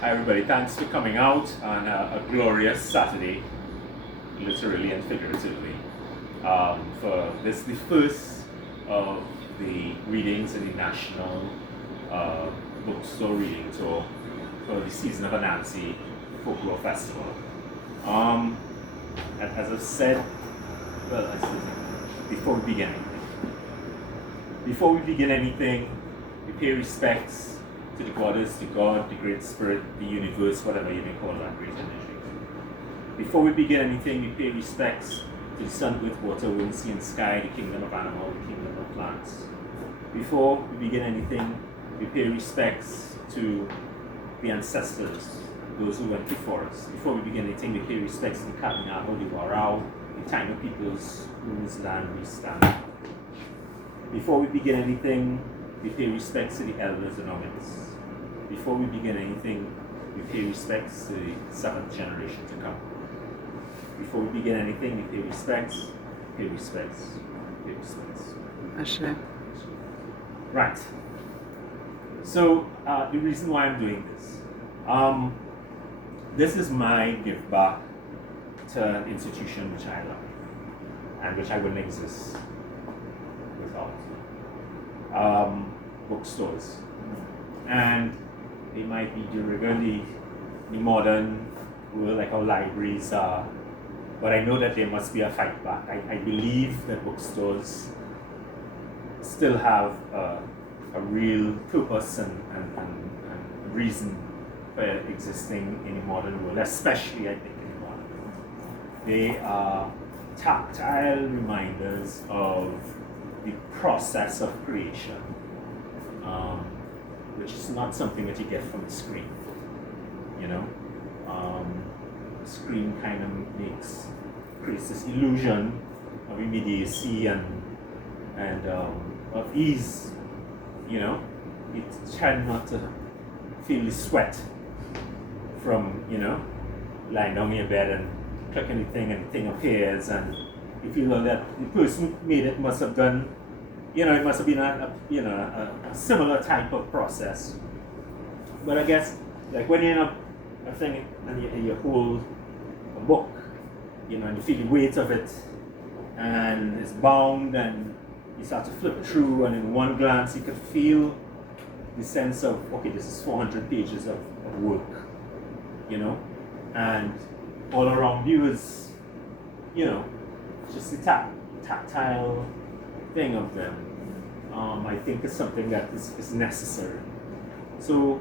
Hi everybody, thanks for coming out on a glorious Saturday, literally and figuratively. For this, the first of the readings in the National Bookstore Reading Tour for the season of Anansi Folklore Festival. And as I've said, before we begin anything, we pay respects to the goddess, the god, the great spirit, the universe, whatever you may call that great energy. Before we begin anything, we pay respects to the sun, earth, water, wind, sea, and sky, the kingdom of animals, the kingdom of plants. Before we begin anything, we pay respects to the ancestors, those who went before us. Before we begin anything, we pay respects to the Kabinaho, the Warao, the Taino peoples whose land we stand. Before we begin anything, we pay respects to the elders and omens. Before we begin anything, we pay respects to the seventh generation to come. Before we begin anything, we pay respects. Ashe. Right. So, the reason why I'm doing this is my give back to an institution which I love and which I wouldn't exist without. Bookstores. And they might be de rigueur the modern world, like how libraries are, but I know that there must be a fight back. I believe that bookstores still have a real purpose and reason for existing in the modern world, especially I think in the modern world. They are tactile reminders of the process of creation, which is not something that you get from the screen. You know, the screen kind of creates this illusion of immediacy and of ease. You know, you try not to feel the sweat from, lying down in your bed and click anything and the thing appears, and you feel that the person who made it must have done, it must have been a similar type of process. But I guess, like when you're in a thing and you hold a book, and you feel the weight of it, and it's bound, and you start to flip through, and in one glance you could feel the sense of, okay, this is 400 pages of work, and all around you is, just the tactile thing of them. I think is something that is necessary. So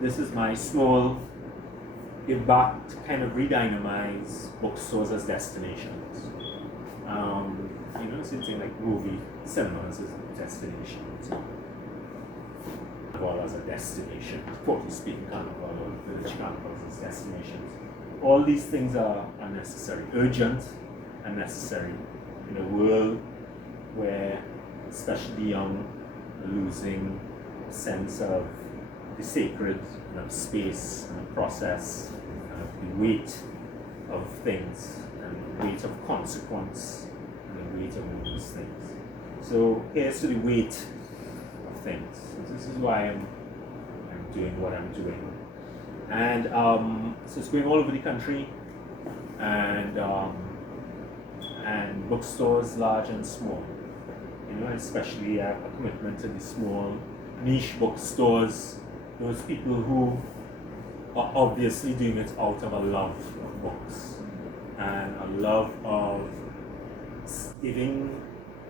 this is my small give back to kind of redynamize bookstores as destinations. Same thing like movie cinemas as destinations. Carnival as a destination, quote speaking carnival or village carnivals as destinations. All these things are necessary, urgent and necessary in a world where, especially young, are losing a sense of the sacred and of space and of process and of the weight of things and the weight of consequence and the weight of those things. So here's to the weight of things. So this is why I'm doing what I'm doing. And so it's going all over the country, and bookstores large and small. Especially a commitment to the small niche bookstores, those people who are obviously doing it out of a love of books and a love of giving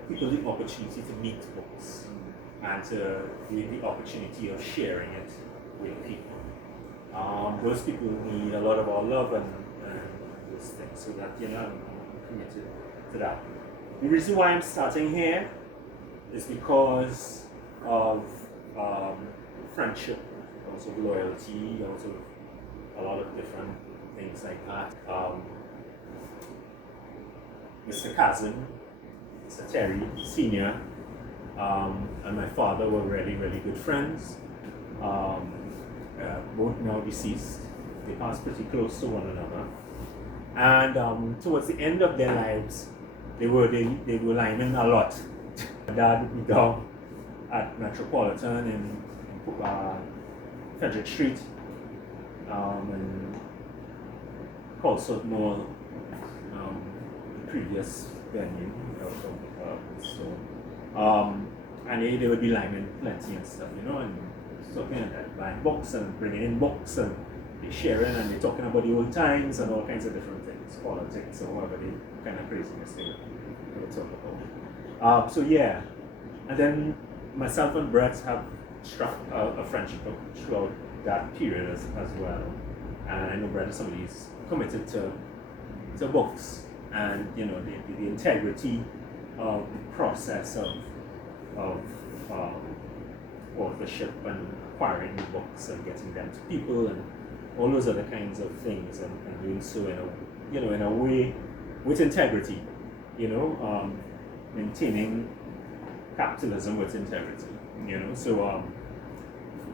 people the opportunity to meet books and to give the opportunity of sharing it with people. Those people need a lot of our love and those things, so that I'm committed to that. The reason why I'm starting here is because of friendship, also loyalty, also a lot of different things like that. Mr. Kazan, Mr. Terry Sr., and my father were really, really good friends. Both now deceased. They passed pretty close to one another. And towards the end of their lives, they were lining a lot. Dad would be down at Metropolitan in Frederick Street, and Colesworth Mall, the previous venue. And they would be lining plenty and stuff, you know, and talking and buying books and bringing in books and they sharing and they're talking about the old times and all kinds of different things, politics or whatever the kind of craziness they would talk about. So yeah, and then myself and Brett have struck a friendship throughout that period as well. And I know Brett is somebody who's committed to books and, you know, the integrity of the process of authorship and acquiring books and getting them to people and all those other kinds of things, and doing so in a way with integrity, you know, maintaining capitalism with integrity, you know. So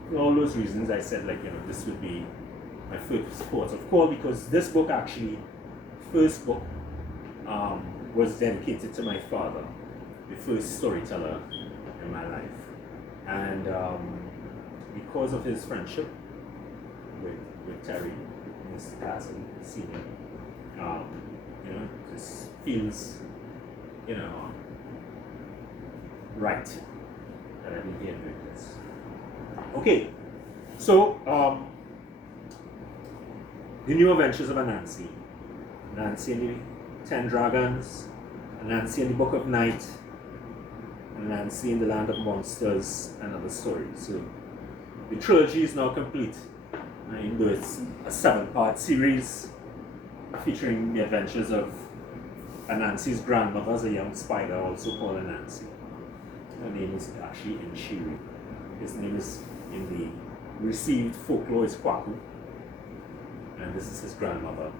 for all those reasons I said, like, you know, this would be my first port of call, because this book actually, first book, was dedicated to my father, the first storyteller in my life. And because of his friendship with Terry, Mr. Castle, Senior, you know, this feels, you know, right that I be here doing this. Okay, so the New Adventures of Anansi, Anansi and the 10 Dragons, Anansi and the Book of Night, Anansi in the Land of Monsters, and other stories. So the trilogy is now complete, even though it's a 7-part series featuring the adventures of Anansi's grandmother as a young spider, also called Anansi. Her name is actually Inshiri. His name is, in the received folklore, is Kwaku, and this is his grandmother.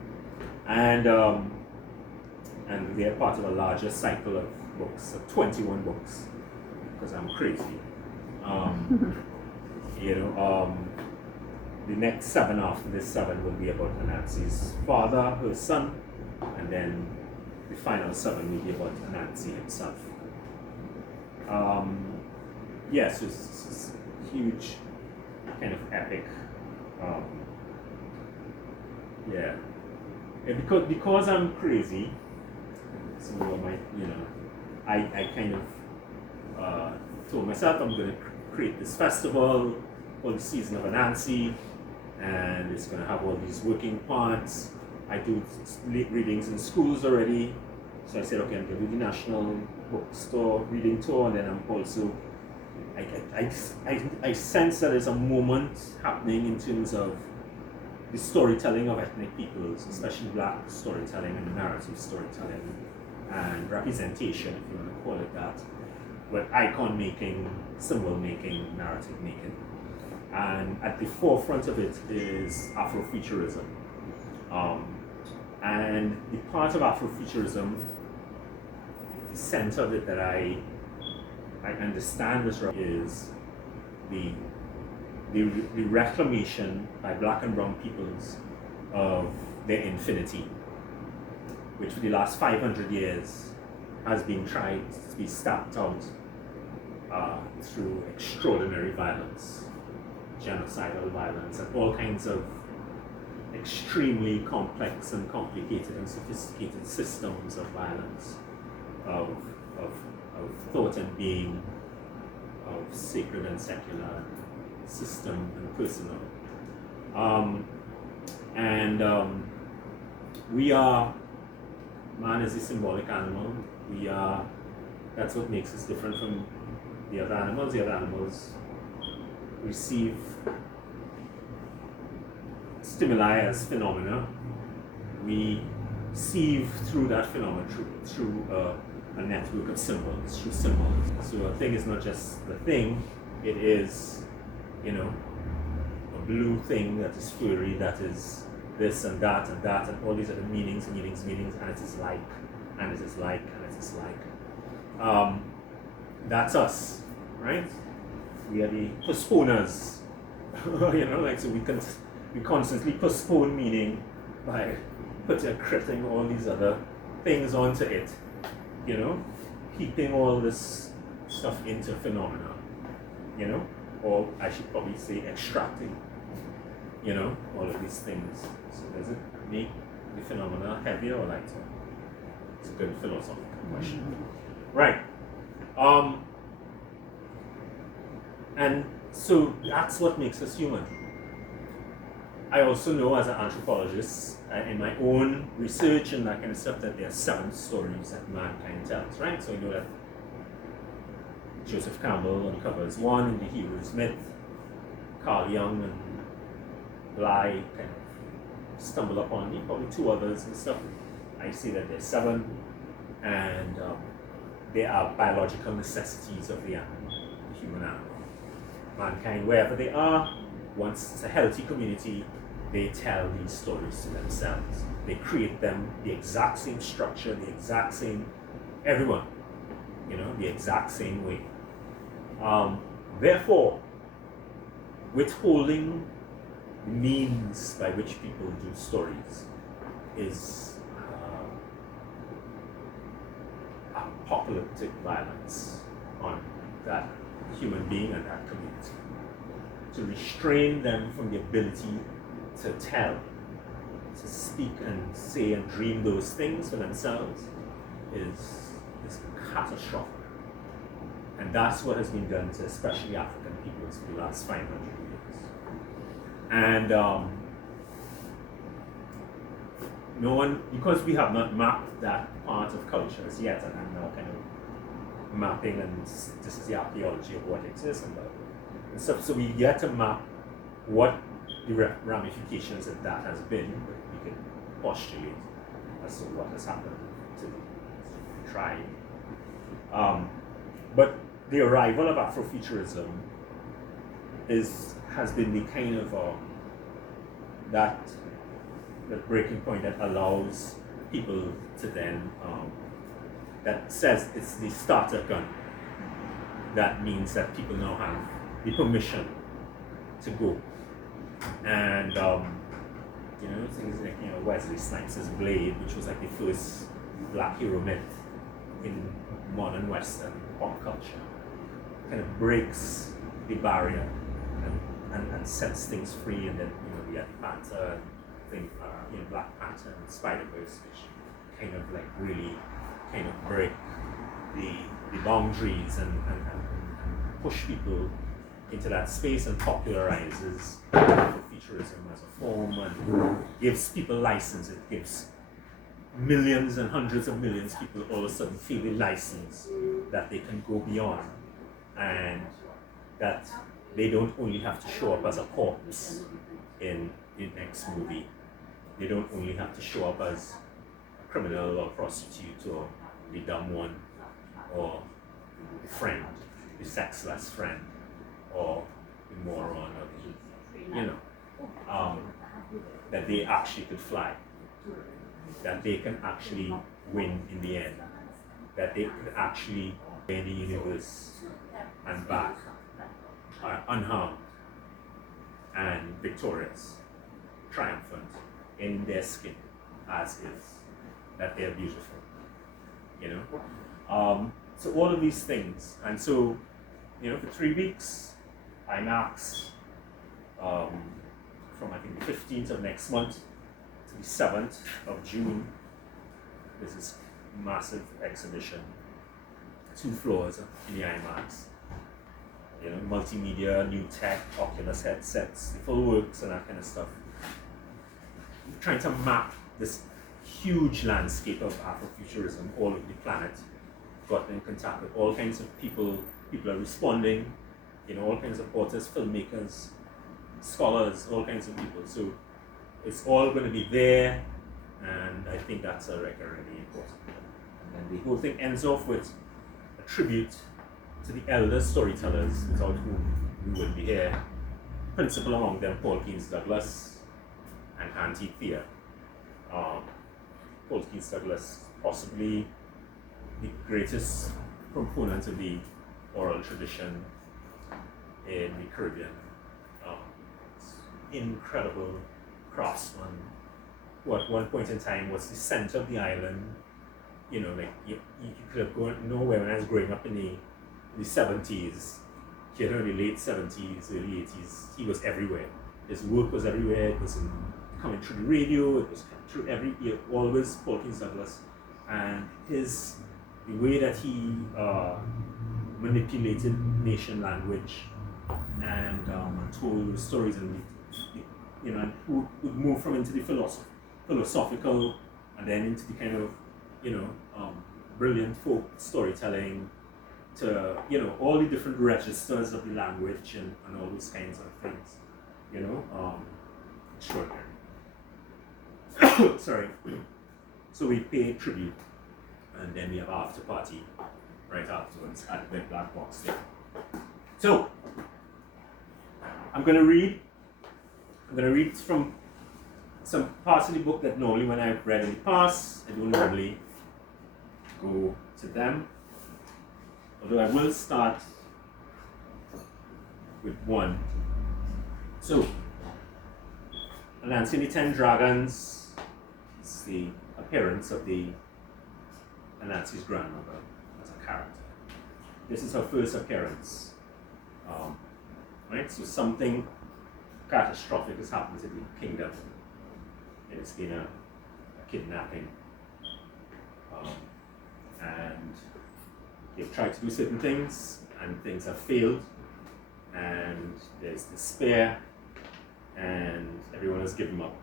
And they're part of a larger cycle of books, of 21 books, because I'm crazy. You know, the next 7 after this 7 will be about Anansi's father, her son, and then the final 7 will be about Anansi himself. Yes, it's a huge, kind of epic. Yeah. And because I'm crazy, some of my, you know, I kind of told myself I'm going to create this festival called the Season of Anansi, and it's going to have all these working parts. I do readings in schools already, so I said, okay, I'm going to do the National Bookstore reading tour, and then I'm also, I sense that there's a moment happening in terms of the storytelling of ethnic peoples, especially Black storytelling and narrative storytelling and representation, if you want to call it that, with icon making, symbol making, narrative making. And at the forefront of it is Afrofuturism. And the part of Afrofuturism, the center of it that I understand is the reclamation by Black and brown peoples of their infinity, which for the last 500 years has been tried to be stamped out through extraordinary violence, genocidal violence, and all kinds of extremely complex and complicated and sophisticated systems of violence, of thought and being, of sacred and secular, system and personal. We are, man is a symbolic animal. That's what makes us different from the other animals. The other animals receive stimuli as phenomena. We sieve through that phenomena through a network of symbols, through symbols. So a thing is not just the thing, it is, you know, a blue thing that is furry, that is this and that and that, and all these other meanings, and it is like, and it is like, and it is like. That's us, right? We are the postponers. You know, like, so we constantly postpone meaning by creating all these other things onto it, you know, keeping all this stuff into phenomena, you know, or I should probably say extracting You know, all of these things. So does it make the phenomena heavier or lighter? It's a good philosophical question. Right. And so that's what makes us human. I also know as an anthropologist, in my own research and that kind of stuff, that there are 7 stories that mankind tells, right? So I know that Joseph Campbell uncovers one in the hero's myth. Carl Jung and Bly kind of stumble upon probably 2 others and stuff. I say that there's 7, and they are biological necessities of the animal, the human animal. Mankind, wherever they are, once it's a healthy community, they tell these stories to themselves. They create them, the exact same structure, the exact same, everyone, the exact same way. Therefore, withholding the means by which people do stories is apocalyptic violence on that human being and that community. To restrain them from the ability to tell, to speak and say and dream those things for themselves is catastrophic. And that's what has been done to especially African peoples for the last 500 years. And no one, because we have not mapped that part of culture as yet, and I'm now kind of mapping, and this is the archaeology of what exists and stuff. So we get to map what the ramifications of that has been, but we can postulate as to what has happened to the tribe. But the arrival of Afrofuturism has been the kind of that breaking point that allows people to then that says it's the starter gun. That means that people now have the permission to go. And things like Wesley Snipes' Blade, which was like the first black hero myth in modern Western pop culture, kind of breaks the barrier and sets things free. And then we had Panther thing, Black Panther and Spider-Verse, which kind of like really kind of break the boundaries and push people into that space and popularizes futurism as a form and gives people license. It gives millions and hundreds of millions of people all of a sudden feel the license that they can go beyond, and that they don't only have to show up as a corpse in the next movie. They don't only have to show up as a criminal or prostitute or the dumb one or the friend, the sexless friend, or the moron, or that they actually could fly, that they can actually win in the end, that they could actually be in the universe and back unharmed and victorious, triumphant in their skin as is, that they're beautiful, so all of these things. And so for 3 weeks, IMAX, from I think the 15th of next month to the 7th of June, there's this massive exhibition, 2 floors in the IMAX. Multimedia, new tech, Oculus headsets, the full works and that kind of stuff. I'm trying to map this huge landscape of Afrofuturism all over the planet. Got in contact with all kinds of people. People are responding, all kinds of authors, filmmakers, scholars, all kinds of people. So it's all going to be there, and I think that's really important. And then the whole thing ends off with a tribute to the elder storytellers without whom we wouldn't be here. Principal among them, Paul Keynes Douglas and Auntie Thea. Paul Keynes Douglas, possibly the greatest proponent of the oral tradition in the Caribbean. Incredible craftsman, who at one point in time was the center of the island. You could have gone nowhere. When I was growing up in the 70s, the late 70s, early 80s, he was everywhere. His work was everywhere. It was coming through the radio. It was coming through every ear. Always Paul Kings Douglas, and the way that he manipulated nation language and told stories, and and would move from into the philosophical, and then into the kind of brilliant folk storytelling, to all the different registers of the language and all those kinds of things. Extraordinary. Sorry. So we pay tribute, and then we have after party right afterwards at the Black Box there. So I'm gonna read from some parts of the book that normally when I've read in the past, I don't normally go to them. Although I will start with one. So, Anansi and the 10 Dragons is the appearance of Anansi's grandmother as a character. This is her first appearance. Right? So something catastrophic has happened to the kingdom. It's been a kidnapping. And they've tried to do certain things, and things have failed, and there's despair, and everyone has given up,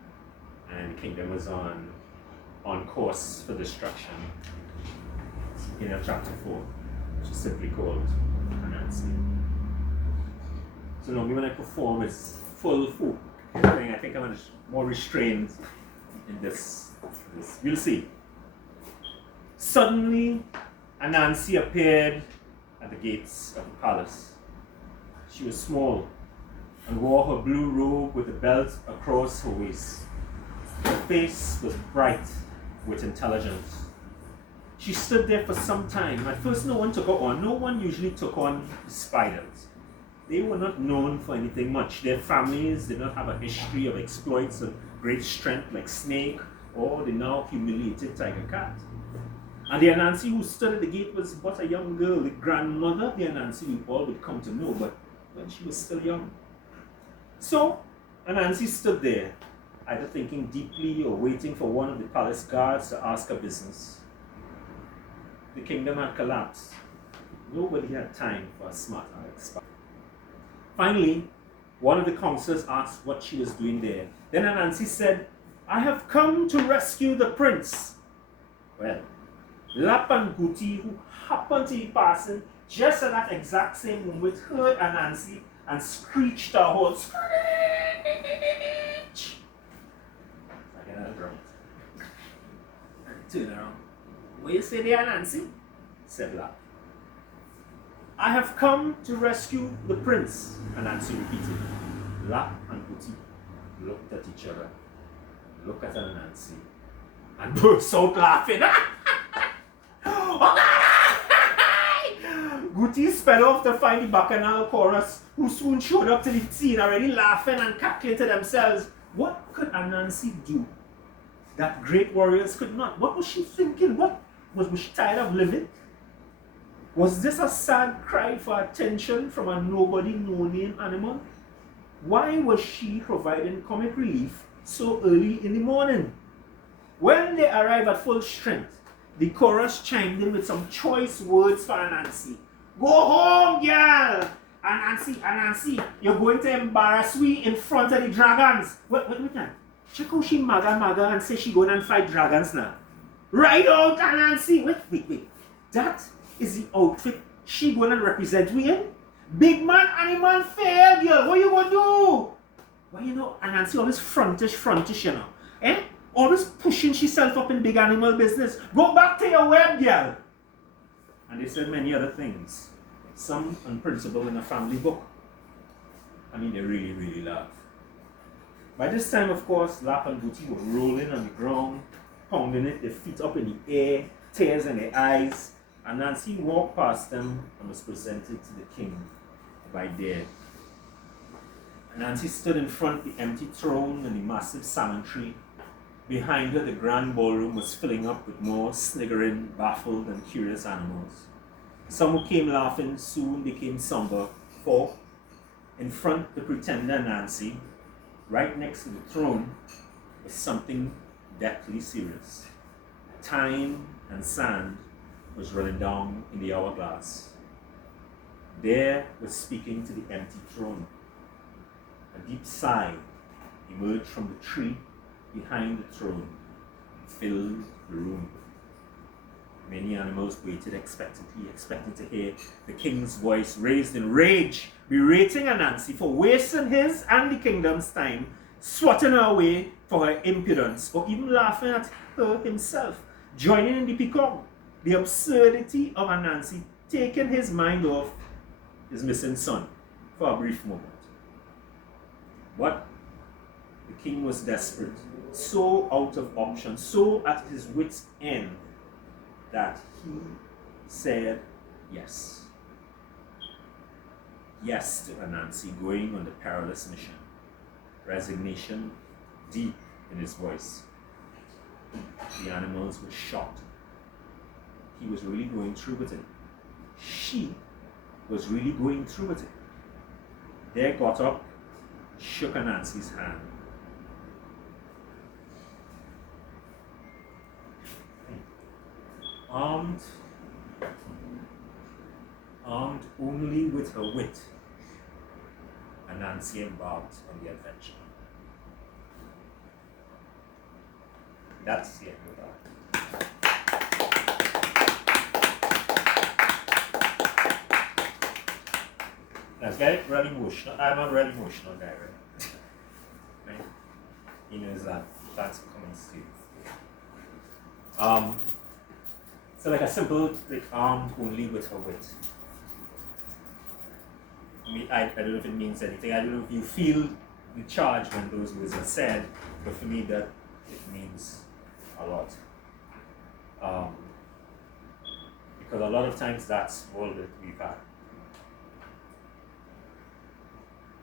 and the kingdom is on course for destruction. In chapter 4, which is simply called Anansi. So normally when I perform, it's full folk thing. I think I'm more restrained in this. We'll see. Suddenly, Anansi appeared at the gates of the palace. She was small and wore her blue robe with a belt across her waist. Her face was bright with intelligence. She stood there for some time. At first, no one took her on. No one usually took on the spiders. They were not known for anything much. Their families did not have a history of exploits of great strength like Snake or the now humiliated Tiger Cat. And the Anansi who stood at the gate was but a young girl, the grandmother of the Anansi we all would come to know, but when she was still young. So, Anansi stood there, either thinking deeply or waiting for one of the palace guards to ask her business. The kingdom had collapsed. Nobody had time for a smart Alex. Finally, one of the counselors asked what she was doing there. Then Anansi said, "I have come to rescue the prince." Well, Lap and Guti, who happened to be passing just at that exact same moment, heard Anansi and screeched her whole screech. I get that wrong. Turn around. What you say there, Anansi? Said Lap. "I have come to rescue the prince," Anansi repeated. Lap and Guti looked at each other, looked at Anansi, and burst out laughing. Guti sped off to find the bacchanal chorus, who soon showed up to the scene already laughing and cackling to themselves. What could Anansi do that great warriors could not? What was she thinking? Was she tired of living? Was this a sad cry for attention from a nobody, no-name animal? Why was she providing comic relief so early in the morning? When they arrived at full strength, the chorus chimed in with some choice words for Anansi. "Go home, girl! Anansi, you're going to embarrass me in front of the dragons." Wait now. Check how she maga and say she going and fight dragons now. Right out, Anansi! Wait. That is the outfit she going to represent me in? Big man, animal, fair, girl. What you going to do? Well, Anansi always frontish, Eh? Always pushing herself up in big animal business. Go back to your web, girl. And they said many other things. Some on principle in a family book. I mean, they really, really laugh. By this time, of course, Lap and Guti were rolling on the ground, pounding it, their feet up in the air, tears in their eyes. And Anansi walked past them and was presented to the king by Dare. Anansi stood in front of the empty throne and the massive salmon tree. Behind her, the grand ballroom was filling up with more sniggering, baffled, and curious animals. Some who came laughing soon became somber, for in front the pretender Anansi, right next to the throne was something deathly serious. Time and sand was running down in the hourglass. There was speaking to the empty throne. A deep sigh emerged from the tree behind the throne and filled the room. Many animals waited expectantly, expecting to hear the king's voice raised in rage, berating Anansi for wasting his and the kingdom's time, swatting her away for her impudence, or even laughing at her himself, joining in the peacock. The absurdity of Anansi taking his mind off his missing son for a brief moment. But the king was desperate, so out of options, so at his wit's end, that he said yes. Yes to Anansi going on the perilous mission. Resignation deep in his voice. The animals were shocked. He was really going through with it. She was really going through with it. They got up, shook Anansi's hand. Armed only with her wit, Anansi embarked on the adventure. That's the end of that. That's very emotional. I'm a very emotional guy, right? He knows that. That's coming soon. So like a simple, like armed only with her wit. I don't know if it means anything. I don't know if you feel the charge when those words are said, but for me that it means a lot. Because a lot of times that's all that we've had.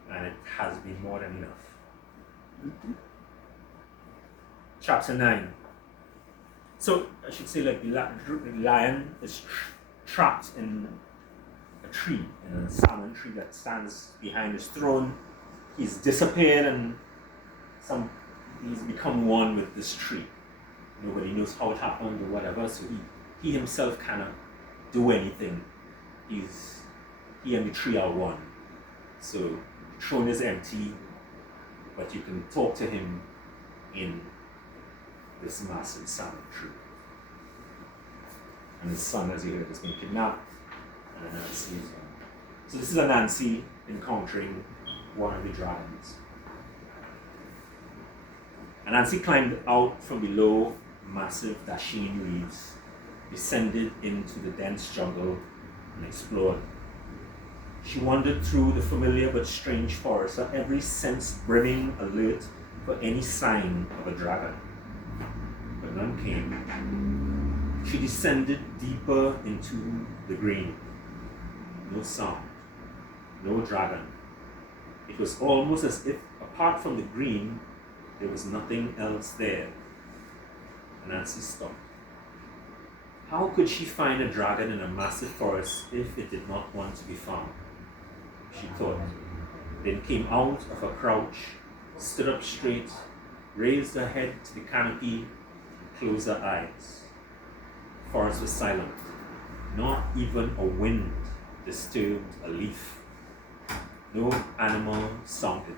And it has been more than enough. Mm-hmm. Chapter 9. So I should say like the lion is trapped in a tree, in a salmon tree that stands behind his throne. He's disappeared and he's become one with this tree. Nobody knows how it happened or whatever, so he himself cannot do anything. He and the tree are one. So the throne is empty, but you can talk to him in this massive salmon tree. And his son, as you heard, has been kidnapped, and Anansi is gone. So this is Anansi encountering one of the dragons. Anansi climbed out from below massive dasheen reeds, descended into the dense jungle, and explored. She wandered through the familiar but strange forest, her every sense brimming alert for any sign of a dragon. But none came. She descended deeper into the green. No sound, no dragon. It was almost as if, apart from the green, there was nothing else there. Anansi stopped. How could she find a dragon in a massive forest if it did not want to be found? She thought, then came out of her crouch, stood up straight, raised her head to the canopy, and closed her eyes. The forest was silent. Not even a wind disturbed a leaf. No animal sounded.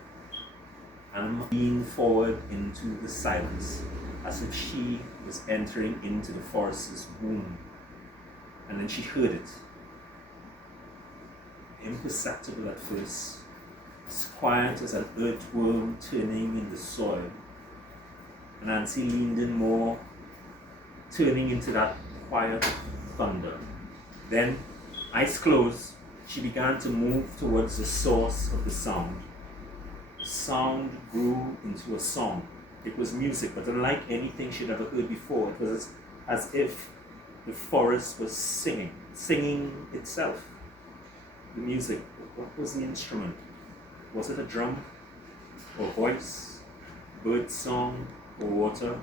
Animal leaned forward into the silence, as if she was entering into the forest's womb. And then she heard it. Imperceptible at first, as quiet as an earthworm turning in the soil. Anansi leaned in more, turning into that quiet thunder. Then, eyes closed, she began to move towards the source of the sound. The sound grew into a song. It was music, but unlike anything she'd ever heard before. It was as if the forest was singing itself. The music, what was the instrument? Was it a drum, or voice, bird song, or water?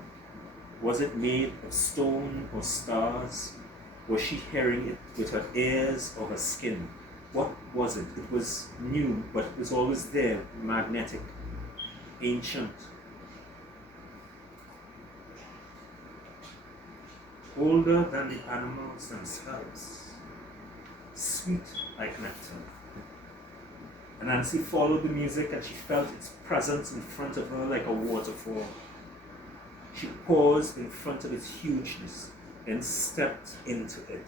Was it made of stone or stars? Was she hearing it with her ears or her skin? What was it? It was new, but it was always there, magnetic. ancient, older than the animals themselves, sweet like nectar. Anansi followed the music and she felt its presence in front of her like a waterfall. She paused in front of its hugeness and stepped into it.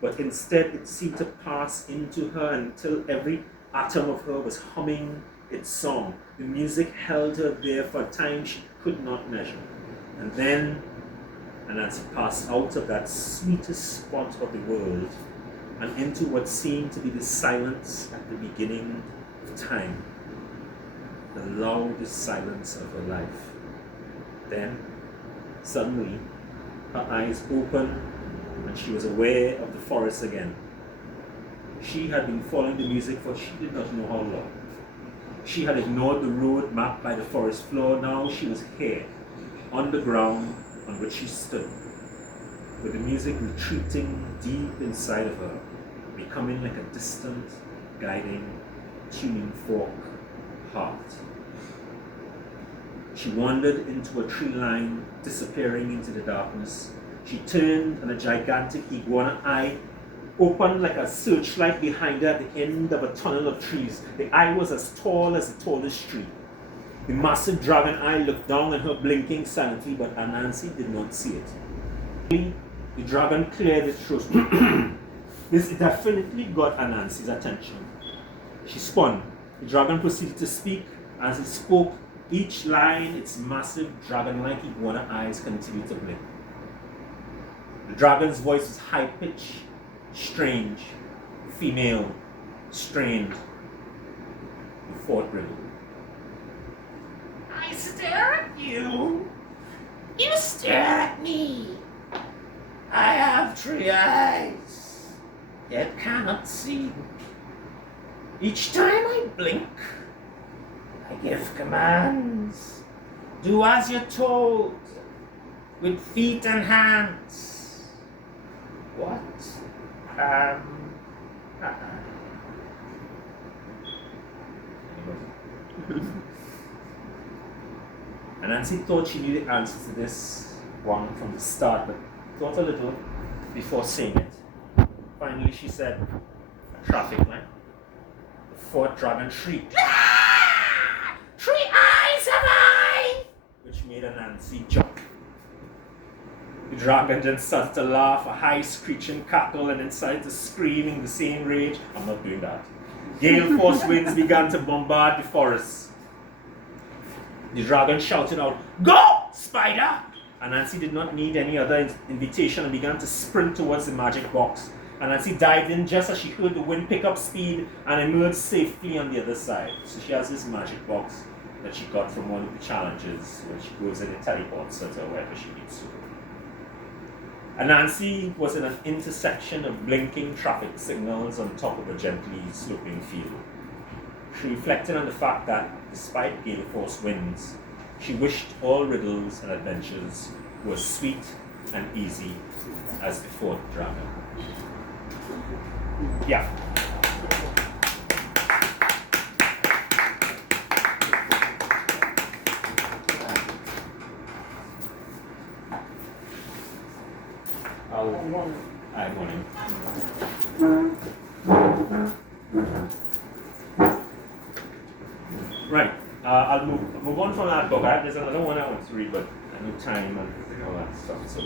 But instead it seemed to pass into her until every atom of her was humming its song. The music held her there for a time she could not measure. And then Anansi passed out of that sweetest spot of the world and into what seemed to be the silence at the beginning of time, the loudest silence of her life. Then, suddenly, her eyes opened and she was aware of the forest again. She had been following the music for she did not know how long. She had ignored the road mapped by the forest floor. Now she was here, on the ground on which she stood, with the music retreating deep inside of her, becoming like a distant, guiding, tuning fork heart. She wandered into a tree line, disappearing into the darkness. She turned and a gigantic iguana eye opened like a searchlight behind her at the end of a tunnel of trees. The eye was as tall as the tallest tree. The massive dragon eye looked down at her, blinking silently, but Anansi did not see it. The dragon cleared its throat. This definitely got Anansi's attention. She spun. The dragon proceeded to speak. As it spoke, each line, its massive dragon-like iguana eyes continued to blink. The dragon's voice was high-pitched, strange, female, strained. The fourth riddle. I stare at you. You stare at me. I have 3 eyes, yet cannot see. Each time I blink, I give commands. Do as you're told, with feet and hands. What am I? Anansi thought she knew the answer to this one from the start, but thought a little before saying it. Finally, she said, a traffic light. The fourth dragon shrieked, "Ah! 3 eyes have I!" which made Anansi jump. The dragon then started to laugh, a high screeching cackle, and then started to scream in the same rage. I'm not doing that. Gale force winds began to bombard the forest. The dragon shouted out, "Go, spider!" Anansi did not need any other invitation and began to sprint towards the magic box. Anansi dived in just as she heard the wind pick up speed and emerged safely on the other side. So she has this magic box that she got from one of the challenges where she goes in and teleports her to wherever she needs to. Anansi was in an intersection of blinking traffic signals on top of a gently sloping field. She reflected on the fact that, despite gale force winds, she wished all riddles and adventures were sweet and easy as the fourth dragon. Yeah. I'm morning. Right. I'll move on from that book. There's another one I want to read, but I need time and all that stuff. So,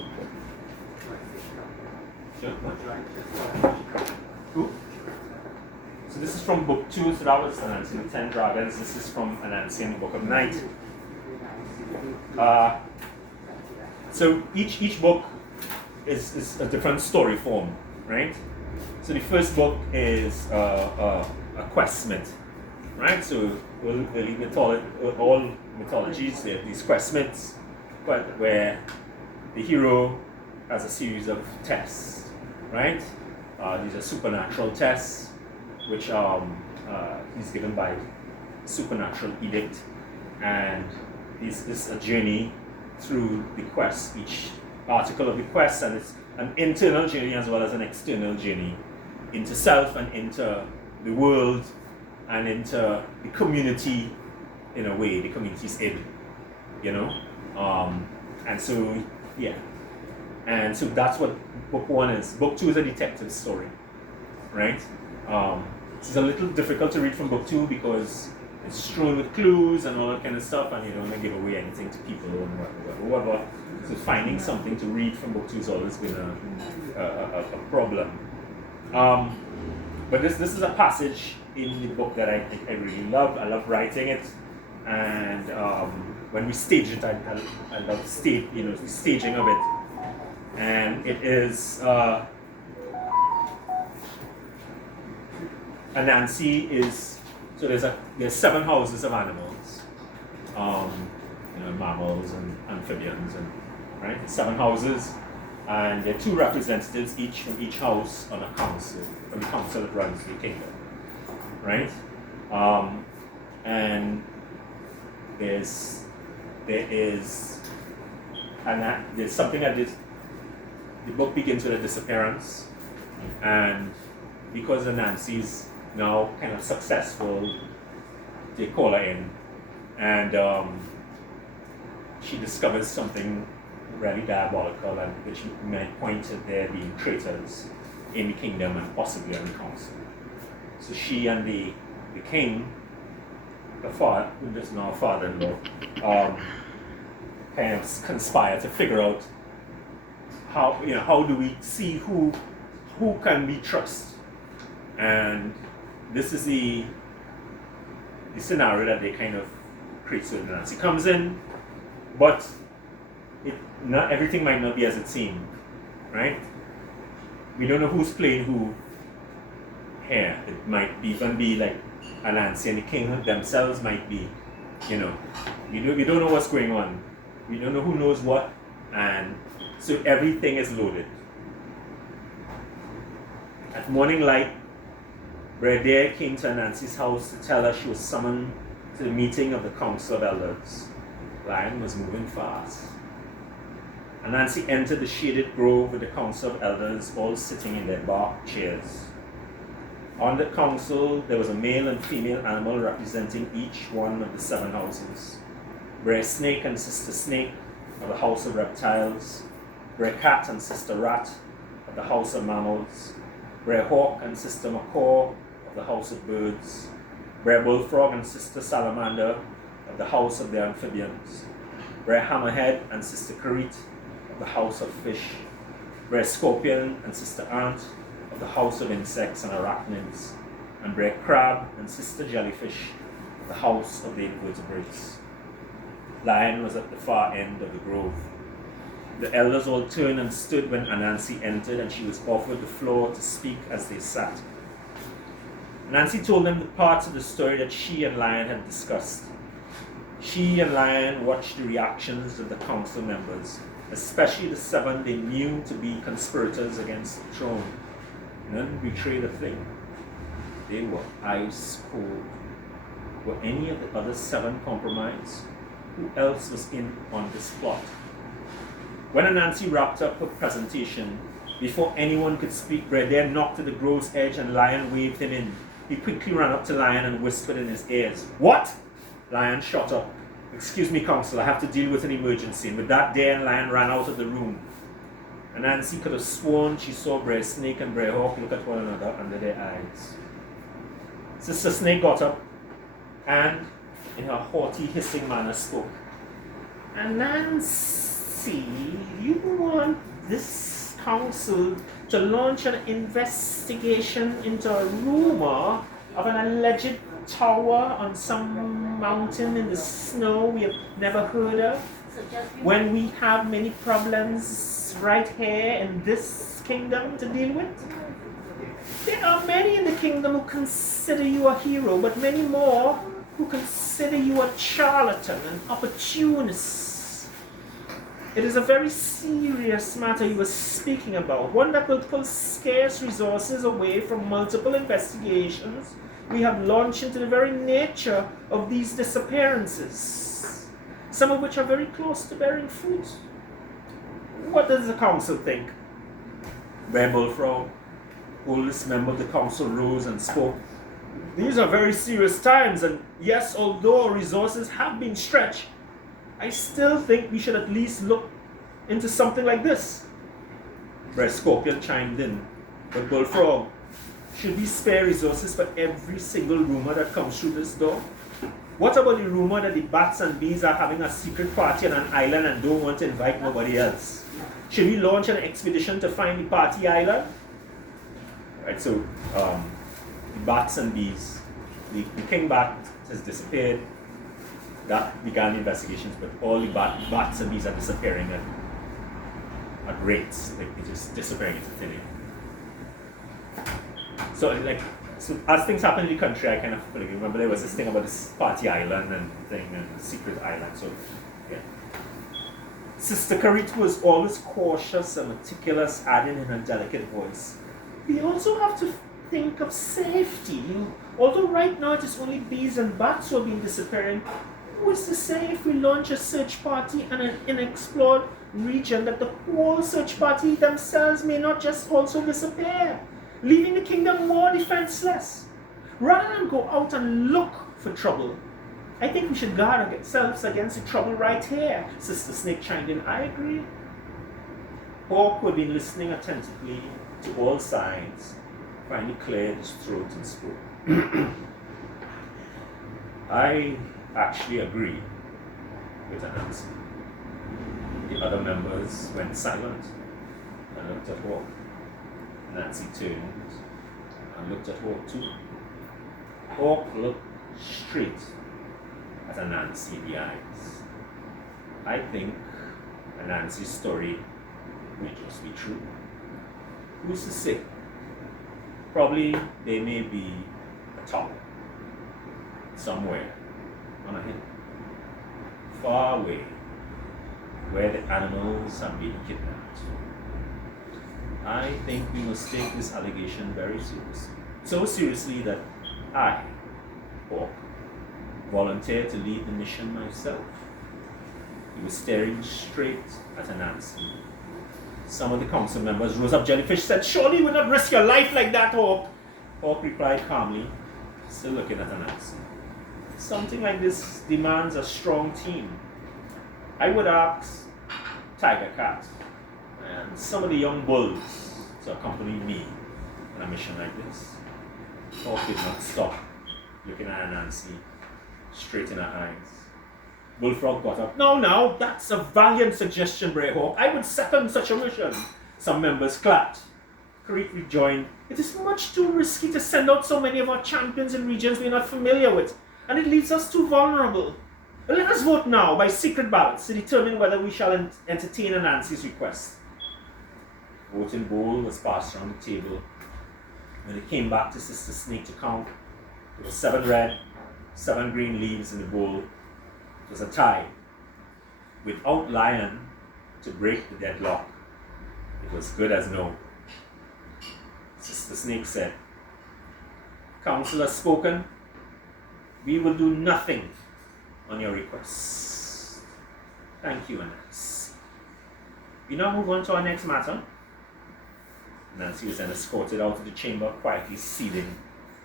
sure. Cool. So this is from book 2. So that was Anansi and the 10 Dragons. This is from Anansi and the Book of Night. So each book is a different story form, right? So the first book is a quest myth, right? So all mythologies, there are these quest myths, where the hero has a series of tests, right? These are supernatural tests, which he's given by supernatural edict, and this is a journey through the quest, each article of the quest, and it's an internal journey as well as an external journey into self and into the world and into the community in a way, the community's id, you know? And so, yeah. And so that's what book 1 is. Book 2 is a detective story, right? It's a little difficult to read from book 2 because it's strewn with clues and all that kind of stuff, and you don't want to give away anything to people and whatever. So finding something to read from book 2 has always been a problem. But this is a passage in the book that I really love. I love writing it, and when we stage it, I love the staging of it. And it is Anansi is, so there's 7 houses of animals, mammals and amphibians, and right, 7 houses, and there are 2 representatives each from each house on a council, from the council that runs the kingdom, right? And there's something that is. The book begins with a disappearance, and because Anansi's now kind of successful, they call her in, and she discovers something really diabolical, and which might point to there being traitors in the kingdom and possibly on the council. So she and the king, the father, who is now father-in-law, kind of conspire to figure out how do we see who can we trust? And this is the scenario that they kind of create. So Nancy comes in, but not everything might not be as it seemed, right? We don't know who's playing who here. It might even be like Anansi and the king themselves might be, we don't know what's going on. We don't know who knows what, and so everything is loaded. At morning light, Rubadiri came to Anansi's house to tell her she was summoned to the meeting of the Council of Elders. Lion was moving fast. Anansi entered the shaded grove with the Council of Elders, all sitting in their bark chairs. On the council, there was a male and female animal representing each one of the 7 houses. Brer Snake and Sister Snake of the House of Reptiles, Brer Cat and Sister Rat of the House of Mammals, Brer Hawk and Sister Macaw of the House of Birds, Brer Bullfrog and Sister Salamander of the House of the Amphibians, Brer Hammerhead and Sister Karit of the House of Fish, Brer Scorpion and Sister Ant of the House of Insects and Arachnids, and Brer Crab and Sister Jellyfish of the House of the Invertebrates. Lion was at the far end of the grove. The elders all turned and stood when Anansi entered, and she was offered the floor to speak as they sat. Anansi told them the parts of the story that she and Lion had discussed. She and Lion watched the reactions of the council members, especially the 7 they knew to be conspirators against the throne. None betrayed a thing. They were ice cold. Were any of the other 7 compromised? Who else was in on this plot? When Anansi wrapped up her presentation, before anyone could speak, Rubadiri knocked at the grove's edge and Lion waved him in. He quickly ran up to Lion and whispered in his ears. "What?" Lion shot up. "Excuse me, counsel, I have to deal with an emergency." And with that, Dare and Lion ran out of the room. Anansi could have sworn she saw Brer Snake and Brer Hawk look at one another under their eyes. Sister Snake got up and, in her haughty, hissing manner, spoke. "Anansi, you want this council to launch an investigation into a rumor of an alleged tower on some mountain in the snow we have never heard of, when we have many problems right here in this kingdom to deal with? There are many in the kingdom who consider you a hero, but many more who consider you a charlatan, an opportunist. It is a very serious matter you are speaking about, one that will pull scarce resources away from multiple investigations we have launched into the very nature of these disappearances, some of which are very close to bearing fruit. What does the council think?" Brer Bullfrog, oldest member of the council, rose and spoke. These are very serious times, and yes, although our resources have been stretched, I still think we should at least look into something like this. Red Scorpion chimed in, but Bullfrog, should we spare resources for every single rumor that comes through this door? What about the rumor that the bats and bees are having a secret party on an island and don't want to invite nobody else? Should we launch an expedition to find the party island? Right, so the bats and bees, the king bat has disappeared. That began the investigations, but all the bats and bees are disappearing at rates. Like they're just disappearing into thin air. So as things happen in the country, I kind of remember there was this thing about this party island and the secret island. So yeah. Sister Karit was always cautious and meticulous, adding in her delicate voice, we also have to think of safety. Although right now it is only bees and bats who have been disappearing, who is to say if we launch a search party in an unexplored region that the whole search party themselves may not just also disappear, leaving the kingdom more defenseless? Rather than go out and look for trouble, I think we should guard ourselves against the trouble right here. Sister Snake chimed in, I agree. Hawk, who had been listening attentively to all sides, finally cleared his throat and spoke. I actually agree with Anansi. The other members went silent and looked at Hawk. Nancy turned and looked at Hawk too. Hawk looked straight at Anansi in the eyes. I think Anansi's story may just be true. Who's to say? Probably they may be atop, somewhere on a hill, far away, where the animals are being kidnapped. I think we must take this allegation very seriously. So seriously that I, Hawk, volunteered to lead the mission myself. He was staring straight at Anansi. Some of the council members rose up. Jellyfish said, surely you would not risk your life like that, Hawk. Hawk replied calmly, still looking at Anansi. Something like this demands a strong team. I would ask Tiger Cat and some of the young bulls to accompany me on a mission like this. Hawk did not stop looking at Anansi straight in her eyes. Bullfrog got up. No, that's a valiant suggestion, Brayhawk. I would second such a mission. Some members clapped. Karit rejoined, it is much too risky to send out so many of our champions in regions we are not familiar with, and it leaves us too vulnerable. Let us vote now by secret ballots to determine whether we shall entertain Anansi's request. Voting bowl was passed around the table. When it came back to Sister Snake to count, there were 7 red, 7 green leaves in the bowl. It was a tie. Without Lion to break the deadlock, it was good as no. Sister Snake said, Council has spoken. We will do nothing on your request. Thank you, Anansi. We now move on to our next matter. Nancy was then escorted out of the chamber, quietly sealing.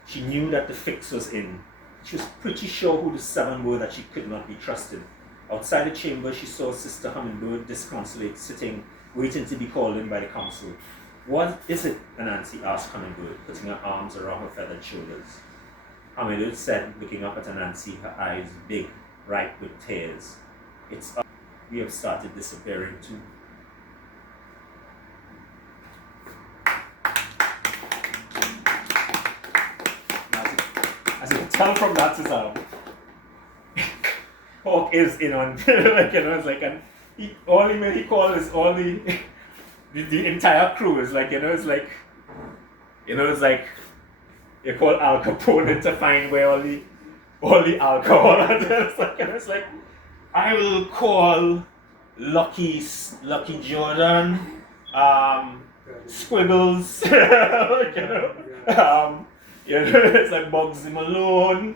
She knew that the fix was in. She was pretty sure who the 7 were that she could not be trusted. Outside the chamber, she saw Sister Hummingbird disconsolate, sitting, waiting to be called in by the council. What is it? Anansi asked Hummingbird, putting her arms around her feathered shoulders. Hummingbird said, looking up at Anansi, her eyes big, ripe with tears. It's up. We have started disappearing too. As you can tell from that, Cesar, Hawk is in on, it's like, and he called is all the entire crew is like, it's like you call Al Capone to find where all the alcohol are. It's like, I will call Lucky Jordan, Squiggles, it's like Bugsy Malone,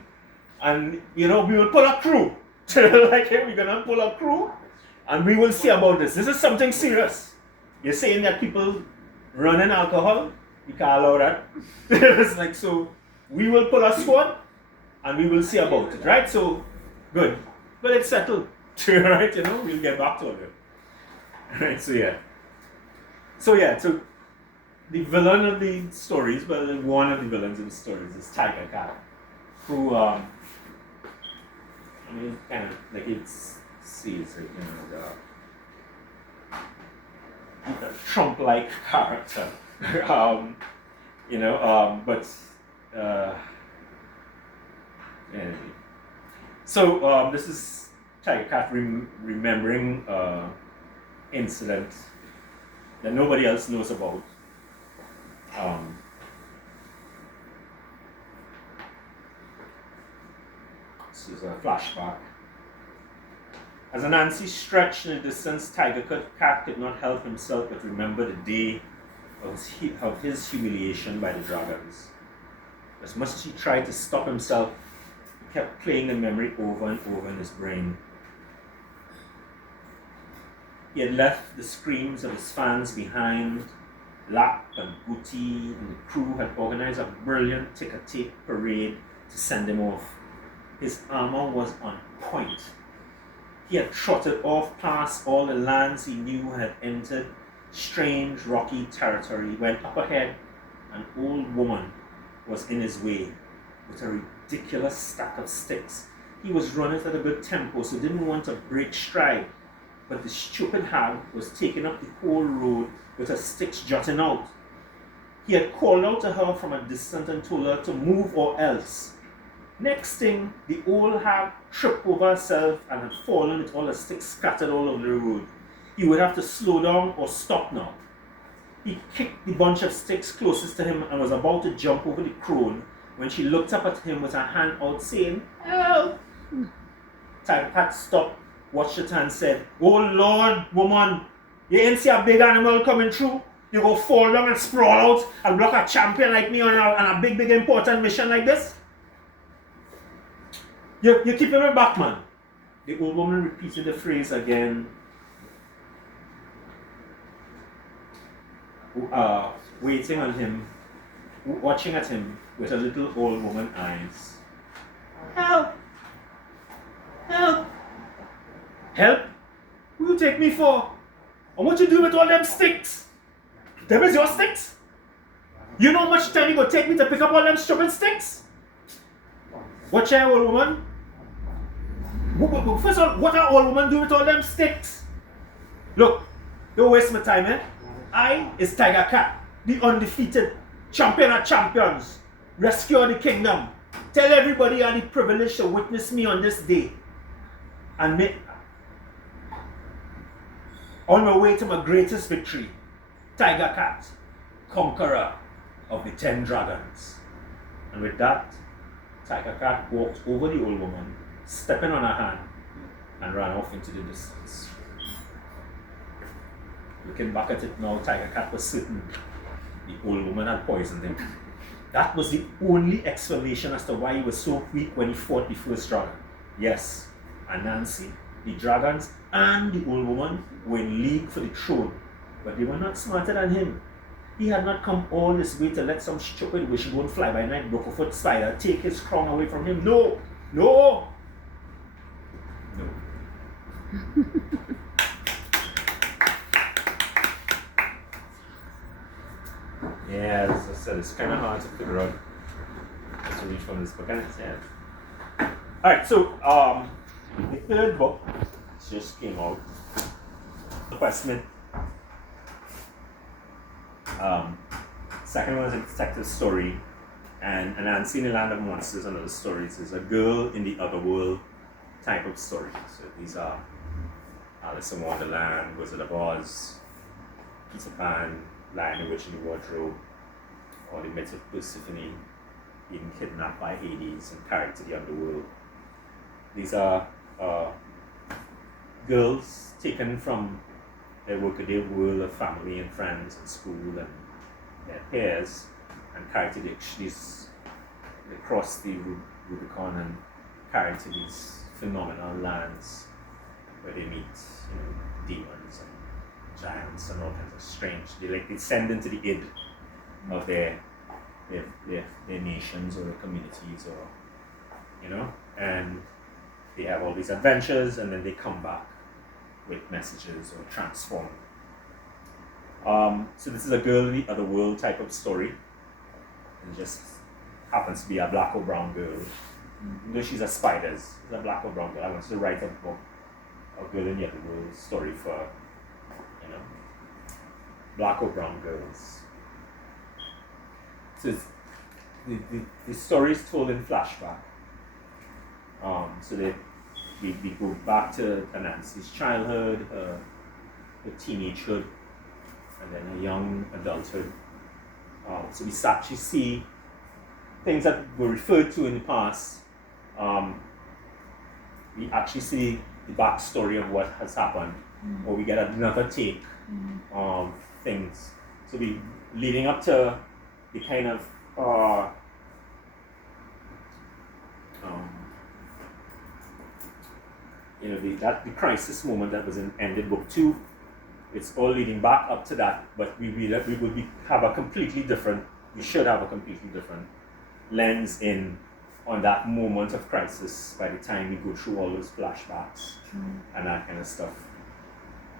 and we will pull a crew. We're gonna pull a crew, and we will see about this. This is something serious. You're saying that people run in alcohol? You can't allow that. It's like, so we will pull a sword and we will see about it, right? So, good. Well, it's settled, right? You know, we'll get back to it. Right, so yeah. So the villain of the stories, well, one of the villains of the stories is Tiger Cat, who, I mean, kind of, like it sees it, you know, the Trump-like character, you know, but, anyway. So, this is Tiger Cat remembering incident that nobody else knows about. This is a flashback. As Anansi stretched in the distance, Tiger Cat could not help himself but remember the day of his humiliation by the dragons. As much as he tried to stop himself, he kept playing the memory over and over in his brain. He had left the screams of his fans behind. Lap and Booty and the crew had organized a brilliant ticker-tape parade to send him off. His armor was on point. He had trotted off past all the lands he knew had entered strange rocky territory when up ahead an old woman was in his way with a ridiculous stack of sticks. He was running at a good tempo, so didn't want to break stride, but the stupid hag was taking up the whole road with her sticks jutting out. He had called out to her from a distance and told her to move or else. Next thing, the old hag tripped over herself and had fallen with all the sticks scattered all over the road. He would have to slow down or stop now. He kicked the bunch of sticks closest to him and was about to jump over the crone when she looked up at him with her hand out saying, "Help!" Tiger Cat stopped, watched it and said, "Oh Lord, woman, you ain't see a big animal coming through? You go fall down and sprawl out and block a champion like me on a big important mission like this? You're keeping me back, man." The old woman repeated the phrase again, waiting on him, watching at him with her little old woman eyes. "Help! Help! Help? Who you take me for? And what you do with all them sticks? Them is your sticks? You know how much time you go take me to pick up all them stupid sticks? Watch here, old woman. First of all, what are old woman do with all them sticks? Look, don't waste my time, eh? I is Tiger Cat, the undefeated champion of champions. Rescue the kingdom. Tell everybody I had the privilege to witness me on this day. And make on my way to my greatest victory, Tiger Cat, conqueror of the 10 dragons. And with that, Tiger Cat walked over the old woman, stepping on her hand, and ran off into the distance. Looking back at it now, Tiger Cat was certain the old woman had poisoned him. That was the only explanation as to why he was so weak when he fought the first dragon. Yes, Anansi, the dragons, and the old woman were in league for the throne, but they were not smarter than him. He had not come all this way to let some stupid wishbone fly-by-night brokerfoot spider take his crown away from him. No! No! No. Yeah, as I said, it's kind of hard to figure out how to read from this book. And yeah. Alright, so the third book just came out. Questman. Second one is a detective story, and Anansi in the Land of Monsters and Other Stories is a girl in the other world type of story. So these are Alice in Wonderland, Wizard of Oz, Peter Pan, Lion, the Witch, and the Wardrobe, or the myth of Persephone being kidnapped by Hades and carried to the underworld. These are girls taken from their workaday world of family and friends and school and their peers and carried to they cross the Rubicon and carried to these phenomenal lands where they meet demons and giants and all kinds of strange. They descend into the id of their their nations or their communities, or and they have all these adventures, and then they come back with messages or transform. So this is a girl in the other world type of story. It just happens to be a black or brown girl. Even though she's a spider, she's a black or brown girl. I wanted to write a book, a girl in the other world story for, black or brown girls. So the story is told in flashback. So we go back to Anansi's childhood, her teenagehood, and then her young adulthood. So we actually see things that were referred to in the past. We actually see the backstory of what has happened, or we get another take of things. So we leading up to the kind of the crisis moment that was in ended book 2. It's all leading back up to that, but we should have a completely different lens on that moment of crisis by the time we go through all those flashbacks and that kind of stuff.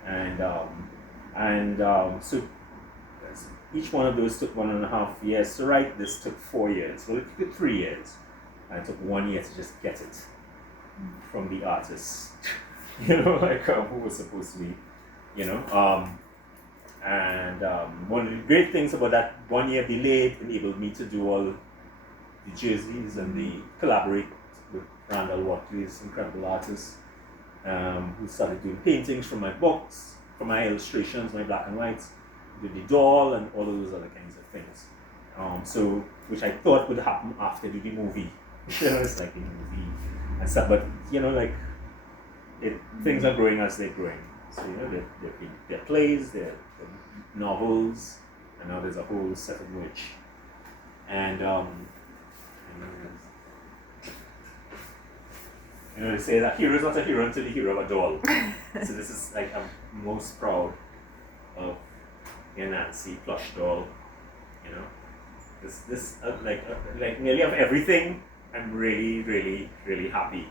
And so each one of those took 1.5 years to write. This took 4 years. Well, it took 3 years, and it took 1 year to just get it from the artist. Who was supposed to be, one of the great things about that 1 year delay, it enabled me to do all the jerseys and collaborate with Randall Watley, this incredible artist, who started doing paintings from my books, from my illustrations, my black and whites, with the doll and all of those other kinds of things. So, which I thought would happen after the movie. It's like the movie and stuff, but things are growing as they're growing. So they're plays, they're novels, and now there's a whole set of which. And they say that hero is not a hero until the hero of a doll. So this is I'm most proud of Anansi plush doll. This nearly of everything. I'm really, really, really happy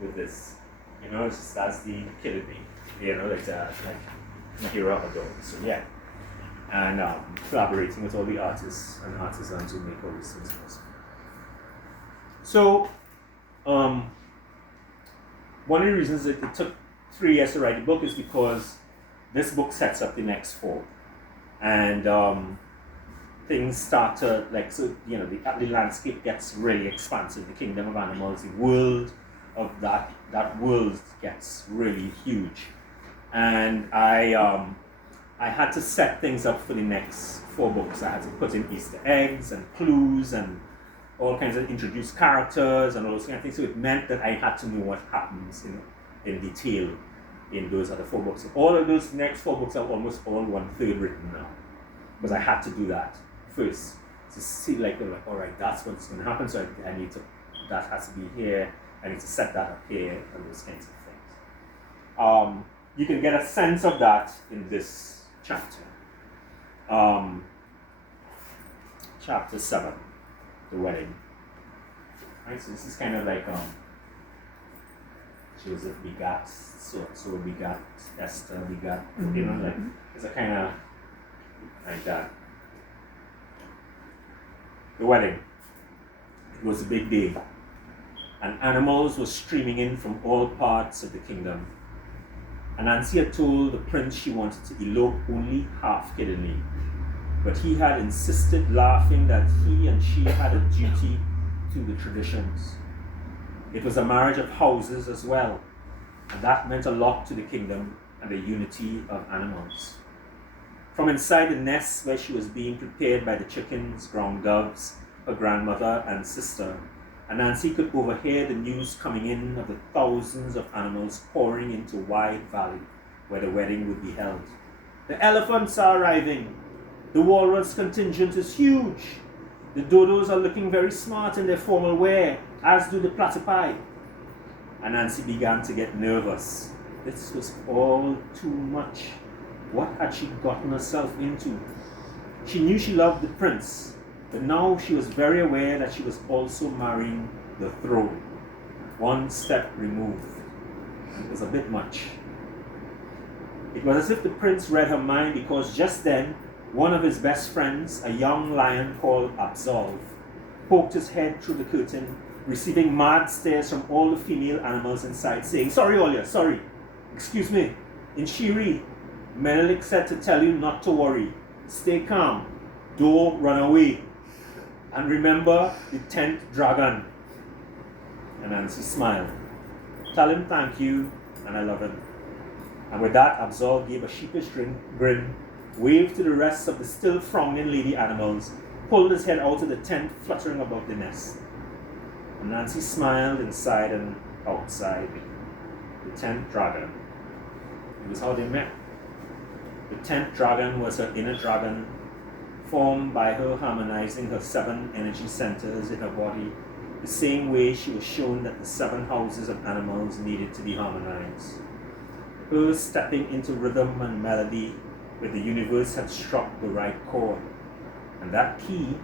with this. It's just that's the killing me. My hero of a doll. So yeah. And collaborating with all the artists and artisans who make all these things possible. So, one of the reasons that it took 3 years to write the book is because this book sets up the next 4. And things start to, the landscape gets really expansive. The kingdom of animals, the world of that world gets really huge. And I had to set things up for the next 4 books. I had to put in Easter eggs and clues and all kinds of introduced characters and all those kind of things. So it meant that I had to know what happens in detail in those other 4 books. So all of those next 4 books are almost all 1/3 written now, because I had to do that first to see all right, that's what's going to happen. So I need to, that has to be here. I need to set that up here and those kinds of things. You can get a sense of that in this chapter. Chapter 7, the wedding. Right, so this is kind of Joseph begat, so begat Esther, begat, it's a kind of like that. The wedding. It was a big day, and animals were streaming in from all parts of the kingdom. Anansi had told the prince she wanted to elope only half-kiddingly, but he had insisted, laughing, that he and she had a duty to the traditions. It was a marriage of houses as well, and that meant a lot to the kingdom and the unity of animals. From inside the nest where she was being prepared by the chickens, ground doves, her grandmother and sister, Anansi could overhear the news coming in of the thousands of animals pouring into Wide Valley, where the wedding would be held. The elephants are arriving. The walrus contingent is huge. The dodos are looking very smart in their formal wear, as do the platypi. Anansi began to get nervous. This was all too much. What had she gotten herself into? She knew she loved the prince, But now she was very aware that she was also marrying the throne, one step removed. It was a bit much. It was as if the prince read her mind, because just then, one of his best friends, a young lion called Absolve, poked his head through the curtain, receiving mad stares from all the female animals inside, saying, "Sorry, Olia, sorry. Excuse me. In Shiri, Menelik said to tell you not to worry. Stay calm. Don't run away. And remember the 10th dragon." And Anansi smiled. "Tell him thank you, and I love him." And with that, Absol gave a sheepish grin, waved to the rest of the still frowning lady animals, pulled his head out of the tent, fluttering about the nest. And Nancy smiled inside and outside. The 10th dragon. It was how they met. The 10th dragon was her inner dragon, formed by her harmonizing her 7 energy centers in her body, the same way she was shown that the 7 houses of animals needed to be harmonized. Her stepping into rhythm and melody where the universe had struck the right chord. And that key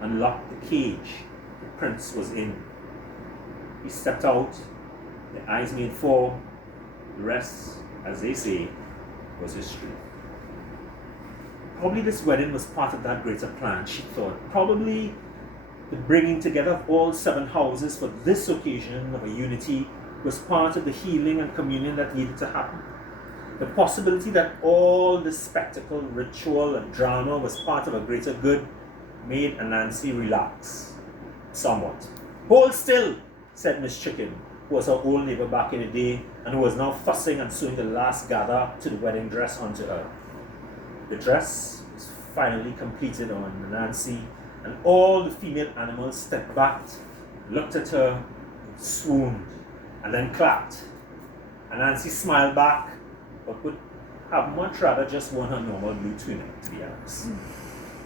unlocked the cage the prince was in. He stepped out, the eyes made 4, the rest, as they say, was history. Probably this wedding was part of that greater plan, she thought. Probably the bringing together of all 7 houses for this occasion of a unity was part of the healing and communion that needed to happen. The possibility that all this spectacle, ritual, and drama was part of a greater good made Anansi relax somewhat. "Hold still," said Miss Chicken, who was her old neighbor back in the day and who was now fussing and sewing the last gather to the wedding dress onto her. The dress was finally completed on Anansi, and all the female animals stepped back, looked at her, swooned, and then clapped. Anansi smiled back, but would have much rather just worn her normal blue tunic, to be honest.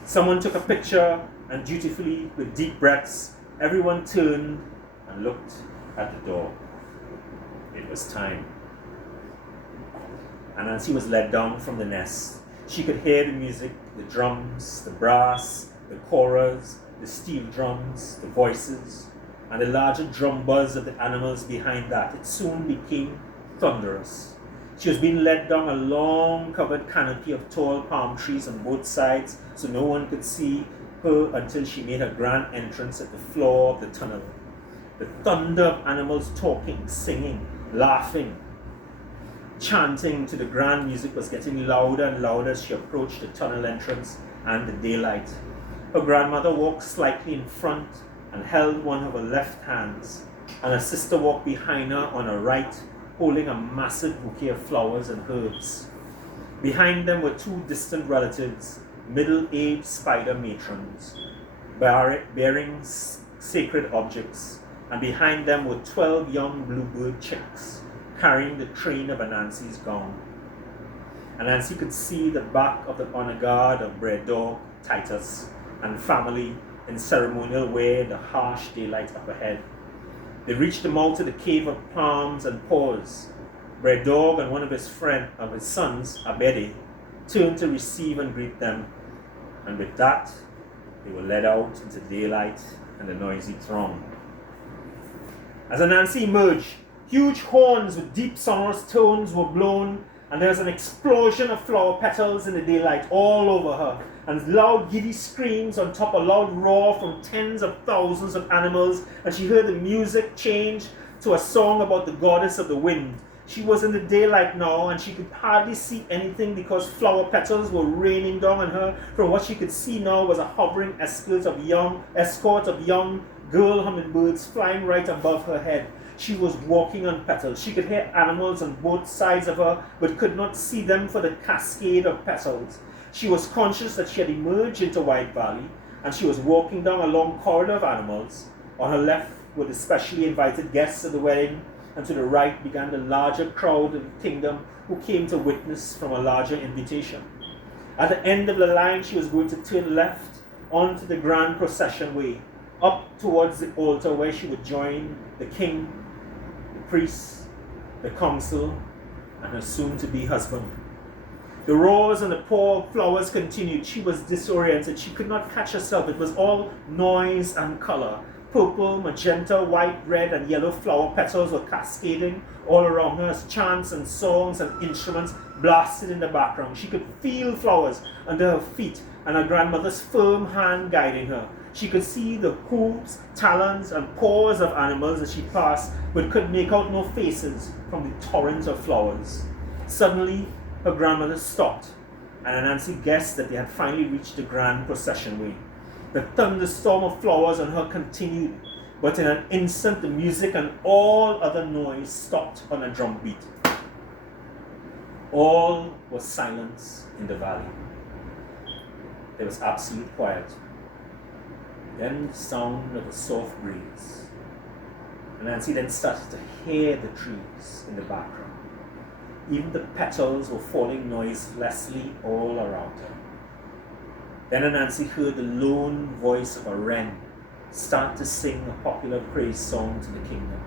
Someone took a picture, and dutifully, with deep breaths, everyone turned and looked at the door. It was time. Anansi was led down from the nest. She could hear the music, the drums, the brass, the chorus, the steel drums, the voices, and the larger drum buzz of the animals behind that. It soon became thunderous. She was being led down a long covered canopy of tall palm trees on both sides, so no one could see her until she made her grand entrance at the floor of the tunnel. The thunder of animals talking, singing, laughing, chanting to the grand music was getting louder and louder as she approached the tunnel entrance and the daylight. Her grandmother walked slightly in front and held one of her left hands, and her sister walked behind her on her right, holding a massive bouquet of flowers and herbs. Behind them were 2 distant relatives, middle-aged spider matrons, bearing sacred objects, and behind them were 12 young bluebird chicks, carrying the train of Anansi's gown. Anansi could see the back of the honor guard of Bread Dog, Titus, and family in ceremonial wear in the harsh daylight up ahead. They reached the mouth of the cave of palms and paws. Bread Dog and one of his sons, Abede, turned to receive and greet them, and with that, they were led out into daylight and the noisy throng. As Anansi emerged, huge horns with deep sonorous tones were blown, and there was an explosion of flower petals in the daylight all over her, and loud giddy screams on top of a loud roar from tens of thousands of animals, and she heard the music change to a song about the goddess of the wind. She was in the daylight now, and she could hardly see anything because flower petals were raining down on her. From what she could see now was a hovering escort of young girl hummingbirds flying right above her head. She was walking on petals. She could hear animals on both sides of her, but could not see them for the cascade of petals. She was conscious that she had emerged into White Valley, and she was walking down a long corridor of animals. On her left were the specially invited guests of the wedding, and to the right began the larger crowd of the kingdom who came to witness from a larger invitation. At the end of the line, she was going to turn left onto the grand procession way, up towards the altar where she would join the king, the priests, the council, and her soon-to-be husband. The roars and the pour of flowers continued. She was disoriented. She could not catch herself. It was all noise and color. Purple, magenta, white, red, and yellow flower petals were cascading all around her as chants and songs and instruments blasted in the background. She could feel flowers under her feet and her grandmother's firm hand guiding her. She could see the hooves, talons, and paws of animals as she passed, but could make out no faces from the torrent of flowers. Suddenly, her grandmother stopped, and Anansi guessed that they had finally reached the grand procession way. The thunderstorm of flowers on her continued, but in an instant the music and all other noise stopped on a drum beat. All was silence in the valley. There was absolute quiet. Then the sound of a soft breeze. Anansi then started to hear the trees in the background. Even the petals were falling noiselessly all around her. Then Anansi heard the lone voice of a wren start to sing a popular praise song to the kingdom.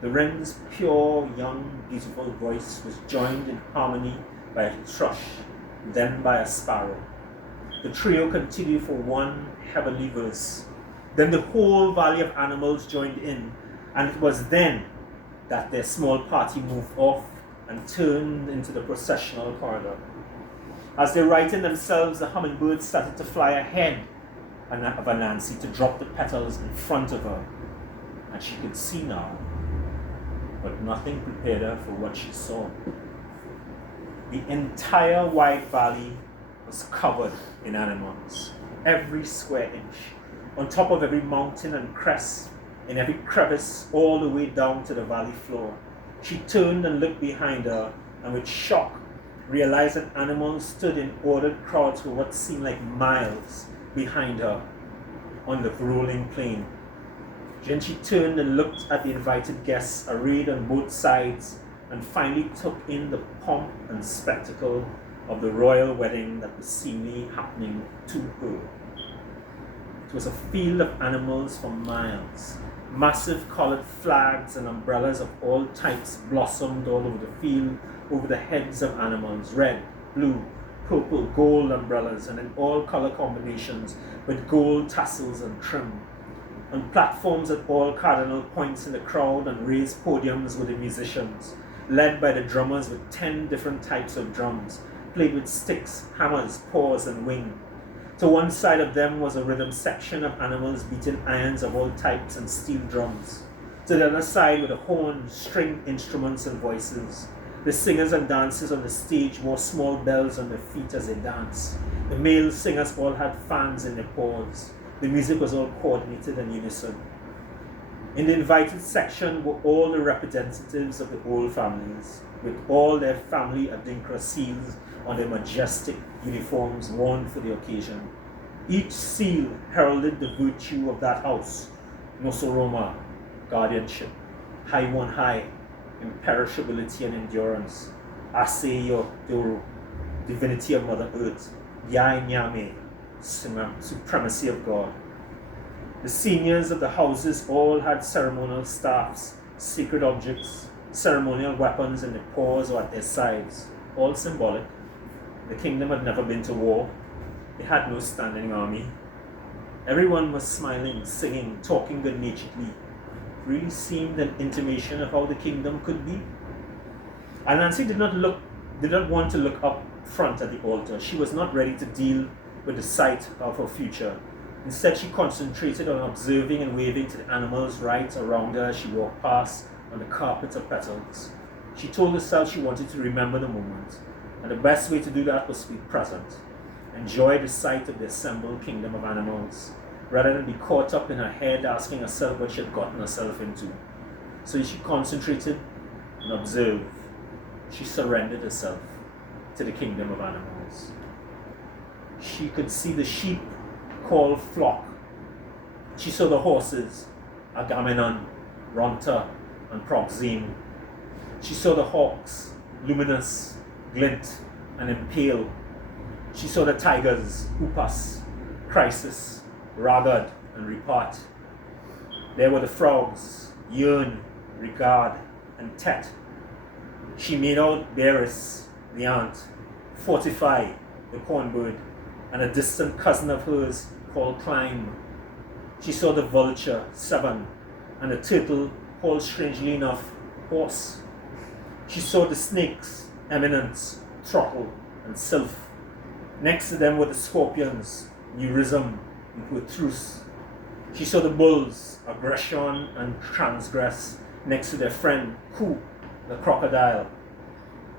The wren's pure, young, beautiful voice was joined in harmony by a thrush, then by a sparrow. The trio continued for one heavenly verse. Then the whole valley of animals joined in, and it was then that their small party moved off and turned into the processional corridor. As they righted themselves, the hummingbirds started to fly ahead of Anansi to drop the petals in front of her, and she could see now, but nothing prepared her for what she saw. The entire wide valley was covered in animals, every square inch, on top of every mountain and crest, in every crevice, all the way down to the valley floor. She turned and looked behind her, and with shock, realized that animals stood in ordered crowds for what seemed like miles behind her on the rolling plain. Then she turned and looked at the invited guests arrayed on both sides, and finally took in the pomp and spectacle of the royal wedding that was seemingly happening to her. It was a field of animals for miles. Massive colored flags and umbrellas of all types blossomed all over the field, over the heads of animals, red, blue, purple, gold umbrellas, and in all color combinations with gold tassels and trim. On platforms at all cardinal points in the crowd and raised podiums were the musicians, led by the drummers with 10 different types of drums, played with sticks, hammers, paws, and wing. To one side of them was a rhythm section of animals beating irons of all types and steel drums. To the other side were the horns, string instruments, and voices. The singers and dancers on the stage wore small bells on their feet as they danced. The male singers all had fans in their paws. The music was all coordinated and unison. In the invited section were all the representatives of the old families, with all their family adinkra seals on their majestic uniforms worn for the occasion. Each seal heralded the virtue of that house: Nosoroma, guardianship; Haiwan Hai, imperishability and endurance; Aseyo Doro, divinity of Mother Earth; Yai Nyame, supremacy of God. The seniors of the houses all had ceremonial staffs, sacred objects, ceremonial weapons in their paws or at their sides, all symbolic. The kingdom had never been to war. They had no standing army. Everyone was smiling, singing, talking good-naturedly. It really seemed an intimation of how the kingdom could be. Anansi did not want to look up front at the altar. She was not ready to deal with the sight of her future. Instead, she concentrated on observing and waving to the animals right around her as she walked past on the carpet of petals. She told herself she wanted to remember the moment, and the best way to do that was to be present, enjoy the sight of the assembled kingdom of animals, rather than be caught up in her head asking herself what she had gotten herself into. So she concentrated and observed. She surrendered herself to the kingdom of animals. She could see the sheep called flock. She saw the horses, Agamemnon, Ronta, and Proxene. She saw the hawks, Luminous, Glint, and Impale. She saw the tigers, Upas, Crisis, Ragad, and Repart. There were the frogs, Yearn, Regard, and Tet. She made out Beris, the ant, Fortify, the cornbird, and a distant cousin of hers called Climb. She saw the vulture, Seven, and the turtle called, strangely enough, Horse. She saw the snakes, Eminence, Throttle, and Sylph. Next to them were the scorpions, Neurism and Pertrus. She saw the bulls, Aggression and Transgress, next to their friend, Ku, the crocodile.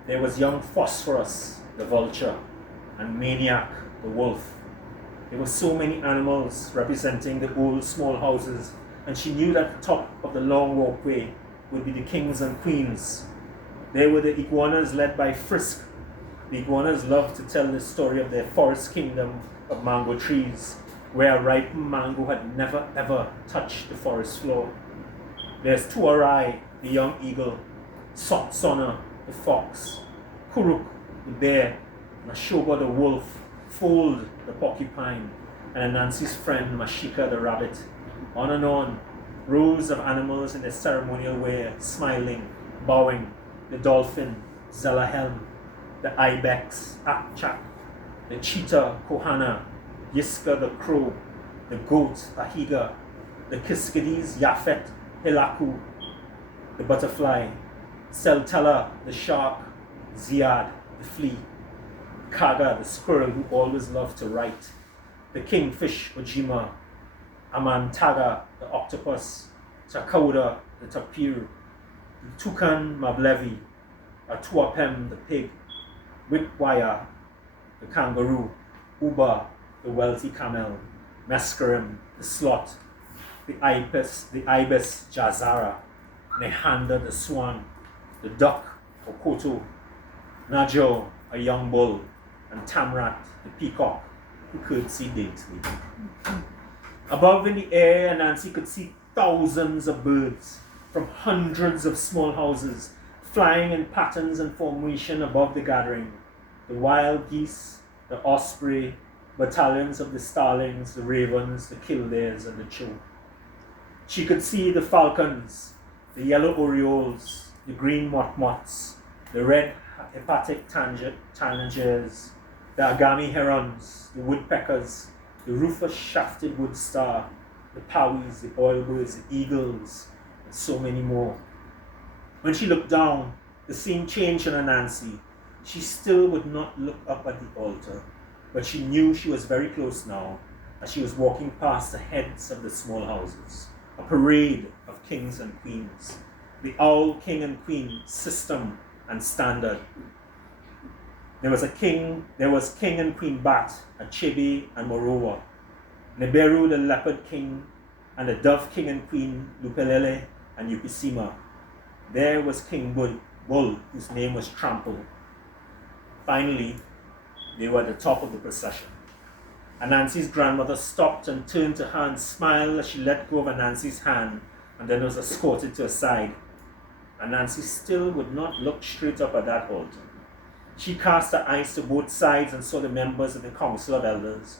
There was young Phosphorus, the vulture, and Maniac, the wolf. There were so many animals representing the old small houses, and she knew that the top of the long walkway would be the kings and queens. There were the iguanas led by Frisk. The iguanas loved to tell the story of their forest kingdom of mango trees, where a ripe mango had never ever touched the forest floor. There's Tuarai, the young eagle, Sotsona, the fox, Kuruk, the bear, Nashoba, the wolf, Fold, the porcupine, and Anansi's friend Mashika, the rabbit. On and on, rows of animals in their ceremonial wear, smiling, bowing, the dolphin, Zalahelm, the ibex, Akchak, the cheetah, Kohana, Yiska, the crow, the goat, Ahiga, the Kiskides, Yafet, Hilaku, the butterfly, Seltala, the shark, Ziad, the flea, Kaga, the squirrel who always loved to write, the kingfish, Ojima, Amantaga, the octopus, Takauda, the tapir, the toucan, Mablevi, Atuapem, the pig, Witwaya, the kangaroo, Uba, the wealthy camel, Mescarim, the sloth, the ibis, Jazara, Nehanda, the swan, the duck, Okoto, Najo, a young bull, and Tamrat, the peacock, who curtsied daintily. Above in the air, Anansi could see thousands of birds from hundreds of small houses flying in patterns and formation above the gathering. The wild geese, the osprey, battalions of the starlings, the ravens, the kildares, and the chow. She could see the falcons, the yellow orioles, the green motmots, the red hepatic tanagers, the agami herons, the woodpeckers, the rufous-shafted wood star, the powies, the oilbirds, the eagles, and so many more. When she looked down, the scene changed on Anansi. She still would not look up at the altar, but she knew she was very close now, as she was walking past the heads of the small houses, a parade of kings and queens, the owl king and queen system and standard. There was king and queen Bat, Achebe and Morowa, Neberu the leopard king, and the dove king and queen Lupelele and Yukisima. There was King Bull, whose name was Trample. Finally, they were at the top of the procession. Anansi's grandmother stopped and turned to her and smiled as she let go of Anansi's hand and then was escorted to a side. Anansi still would not look straight up at that altar. She cast her eyes to both sides and saw the members of the Council of Elders.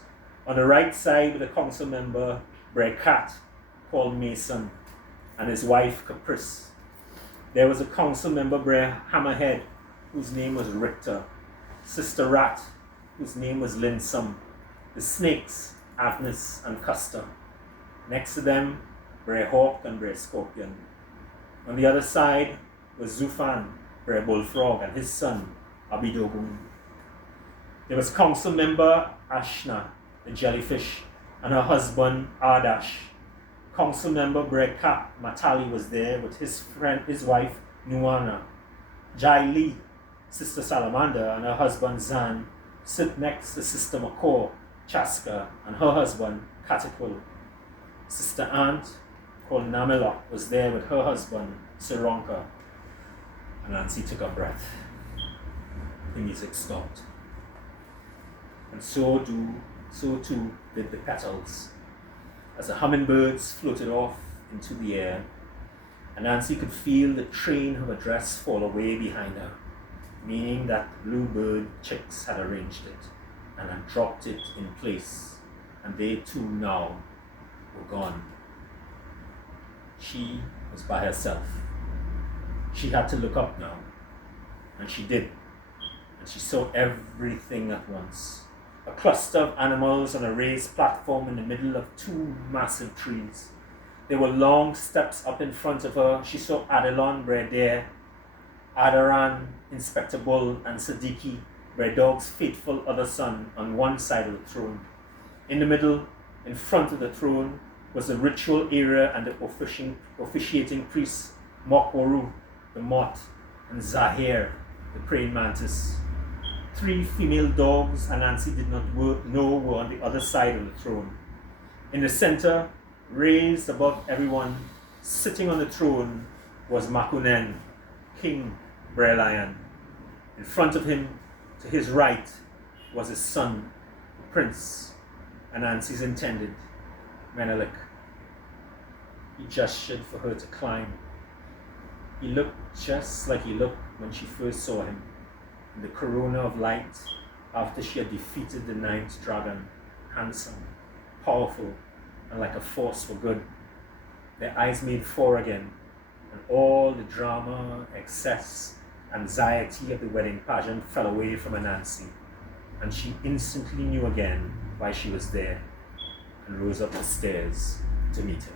On the right side was the council member Brekat, called Mason, and his wife Caprice. There was a council member Hammerhead, whose name was Richter, Sister Rat, whose name was Linsome, the snakes, Agnes and Custer. Next to them, Hawk and Scorpion. On the other side was Zufan, Bullfrog, and his son, Abidogun. There was council member Ashna, the jellyfish, and her husband Ardash. Council member Brekat Matali was there with his wife Nuana. Jai Lee, Sister Salamander, and her husband Zan sit next to Sister Makor, Chaska, and her husband Katikul. Sister Aunt, called Namelok, was there with her husband Sironka. Anansi took a breath. The music stopped. And so too did the petals. As the hummingbirds floated off into the air, Anansi could feel the train of her dress fall away behind her, meaning that the bluebird chicks had arranged it and had dropped it in place, and they too now were gone. She was by herself. She had to look up now, and she did. And and she saw everything at once. A cluster of animals on a raised platform in the middle of two massive trees. There were long steps up in front of her. She saw Adelon, Bredere, Adaran, Inspector Bull, and Siddiqui, Bredog's faithful other son, on one side of the throne. In the middle, in front of the throne, was the ritual area and the officiating priests, Mokwaru, the moth, and Zahir, the praying mantis. 3 female dogs Anansi did not know were on the other side of the throne. In the center, raised above everyone, sitting on the throne, was Makunen, King Brelion. In front of him, to his right, was his son, Prince, Anansi's intended, Menelik. He gestured for her to climb. He looked just like he looked when she first saw him, in the corona of light, after she had defeated the 9th dragon, handsome, powerful, and like a force for good. Their eyes made 4 again, and all the drama, excess, anxiety of the wedding pageant fell away from Anansi, and she instantly knew again why she was there, and rose up the stairs to meet him.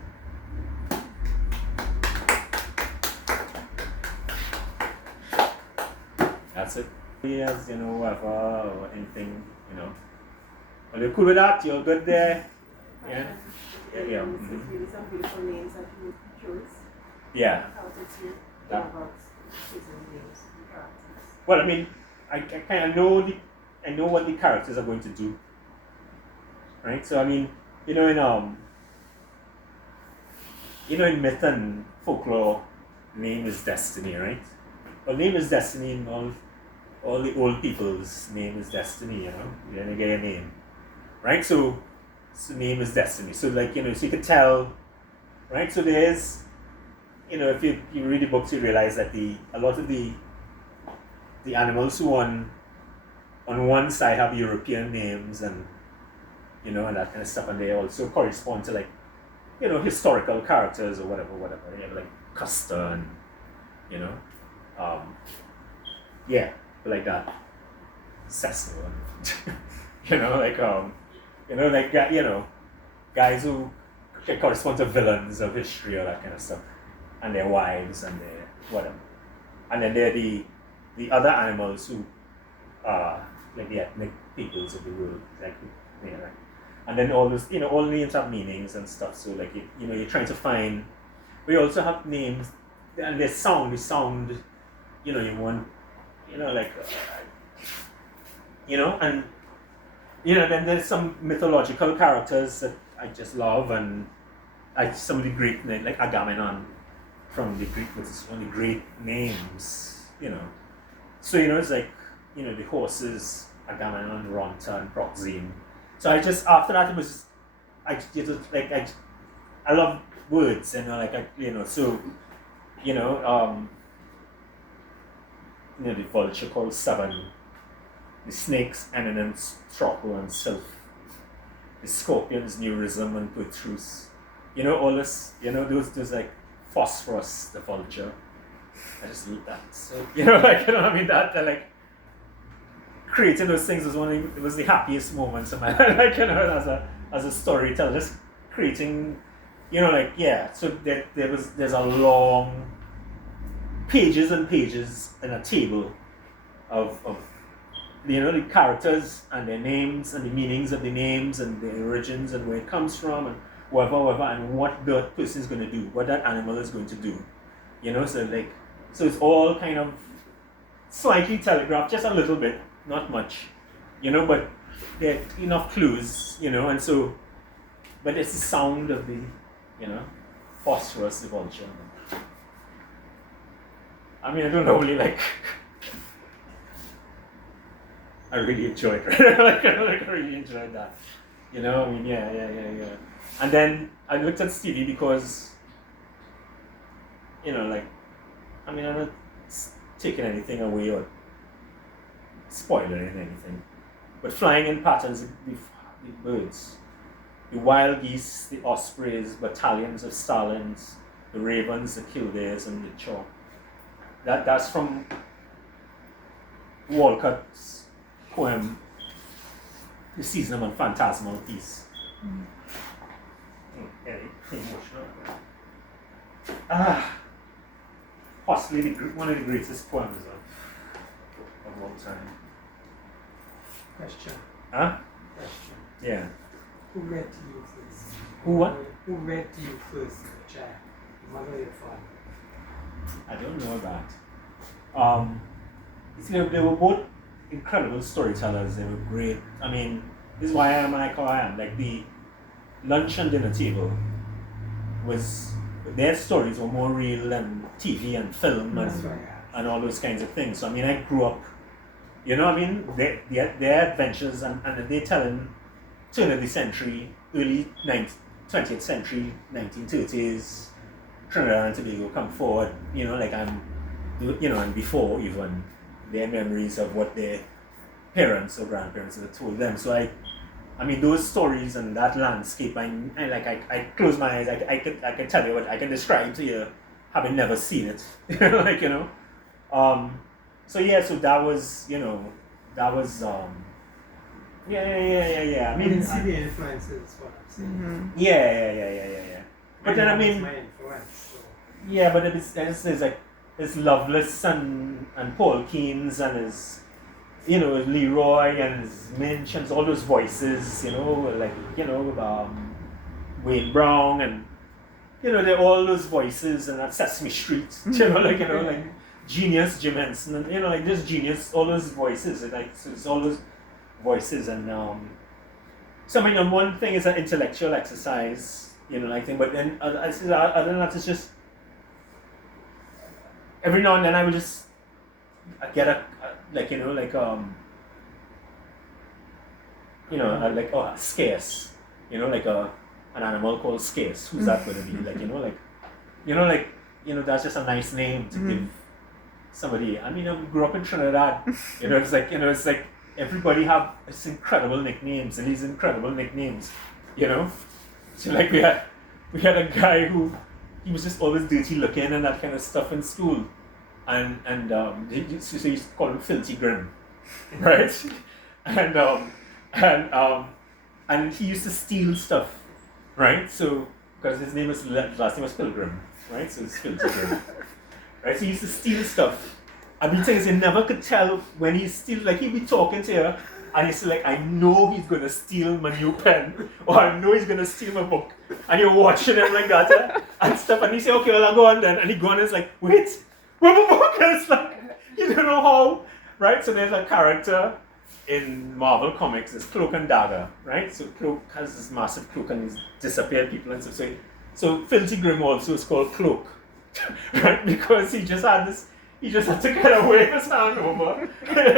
That's it. Yes, whatever, or anything, Are you cool with that? You're good there? Yeah? Yeah. Really some beautiful names that you chose. Yeah. Well, I mean, I kind of know I know what the characters are going to do, right? So I mean, in myth and folklore, name is destiny, right? Well, name is destiny in all the old people's name is destiny, You're gonna get a name, right? So name is destiny. So so you could tell, right? So there's, if you read the books, you realize that a lot of the animals who on one side have European names and and that kind of stuff, and they also correspond to historical characters or whatever. You have like Custer and like that. Cecil and guys who correspond to villains of history or that kind of stuff, and their wives and their whatever. And then there are the other animals who are like the ethnic peoples of the world, and then all those, all names have meanings and stuff. So you're trying to find. We also have names, and they sound. You want, and then there's some mythological characters that I just love, and some of the great names, like Agamemnon from the Greek, which is one of the great names, So it's like, the horses, Agamemnon, Ronta, and Proxene. So after that it was, I love words, so the vulture called Savan, the snakes, Eminence, Troco, and Sylph, the scorpions, Neurism, and Petrus. All this, those like Phosphorus, the vulture. I just love that. So, that creating those things was the happiest moments of my life, as a storyteller, just creating, so there's a long pages and pages in a table of the characters and their names and the meanings of the names and the origins and where it comes from and whatever and what the person is going to do, what that animal is going to do, so it's all kind of slightly telegraphed, just a little bit, not much, but there are enough clues, and so, but it's the sound of the, Phosphorus, the vulture. I mean, I don't really I really enjoyed it. I really enjoyed that. Yeah. And then I looked at Stevie because, I'm not taking anything away or spoiling anything. But flying in patterns, the birds, the wild geese, the ospreys, battalions of starlings, the ravens, the kildares, and the chaw. That's from Walcott's poem, The Season of Phantasmal Peace. Very emotional. Possibly one of the greatest poems of all time. Question. Huh? Question. Yeah. Who read to you first? Who what? Who read to you first, the child? Your mother or your father? I don't know that. You see, they were both incredible storytellers. They were great. I mean, this is why I am like how I am. Like the lunch and dinner table was, their stories were more real than TV and film and all those kinds of things. So I mean, I grew up, you know, I mean, their adventures and they telling turn of the century, early 20th century, 1930s, Trinidad and Tobago come forward, you know, like and before even their memories of what their parents or grandparents had told them. So I mean, those stories and that landscape, I close my eyes, I can tell you what I can describe to you, having never seen it, like, you know. So that was, you know, yeah. I mean, you didn't see the influences, what I'm saying. Yeah. But then I mean, my influence. So. Yeah, but it's like it's Loveless and Paul Keynes and his, you know, Leroy and his Minch and all those voices, you know, like, you know, Wayne Brown and, you know, they're all those voices and that Sesame Street, you know, like, you know, like Genius, Jim Henson, and, you know, like just Genius, all those voices, and like so it's all those voices and so I mean, one thing is an intellectual exercise, you know, like thing, but then other than that, it's just every now and then I would just get like, you know, like you know, like scarce, you know, like an animal called scarce. Who's that going to be? Like, you know, that's just a nice name to give somebody. I mean, I grew up in Trinidad. You know, it's like everybody have these incredible nicknames and these incredible nicknames. You know, so like we had a guy who he was just always dirty looking and that kind of stuff in school, and they used to call him Filthy Grim, right? And he used to steal stuff, right? So because his last name was Pilgrim, right? So it's Filthy Grim, right? So he used to steal stuff. And the thing is, you never could tell when he steal. Like he'd be talking to you, and he's like, I know he's gonna steal my new pen, or I know he's gonna steal my book. And you're watching him like that and stuff, and he say, okay, well, I'll go on then. And he go on and it's like, wait, where's my book? And it's like, you don't know how, right? So there's a character in Marvel Comics, it's Cloak and Dagger, right? So Cloak has this massive cloak and he's disappeared people and stuff. So Filthy Grim also is called Cloak, right? Because he just had to kind of wave his hand over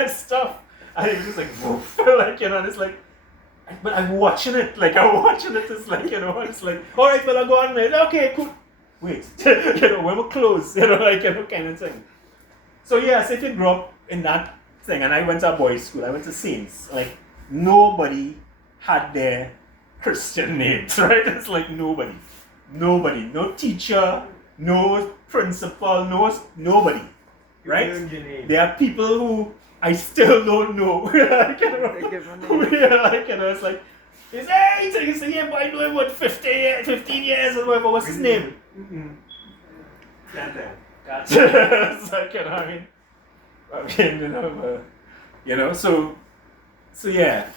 stuff. And he was just like, woof, like, you know, and it's like, but I'm watching it, it's like, you know, it's like, all right, well, I'll go on, man. Okay, cool. Wait, you know, when we're close, you know, like, you know, kind of thing. So, yeah, so if you grew up in that thing, and I went to a boys' school, I went to Saints, like, nobody had their Christian names, right? It's like nobody, no teacher, no principal, nobody, right? There are people who I still don't know. Like, you know, like, you know, it's like, he's yeah, boy, I know him, what, 15 years or whatever, what's his name? Gotcha. It's like, you know, I mean, you know, so yeah.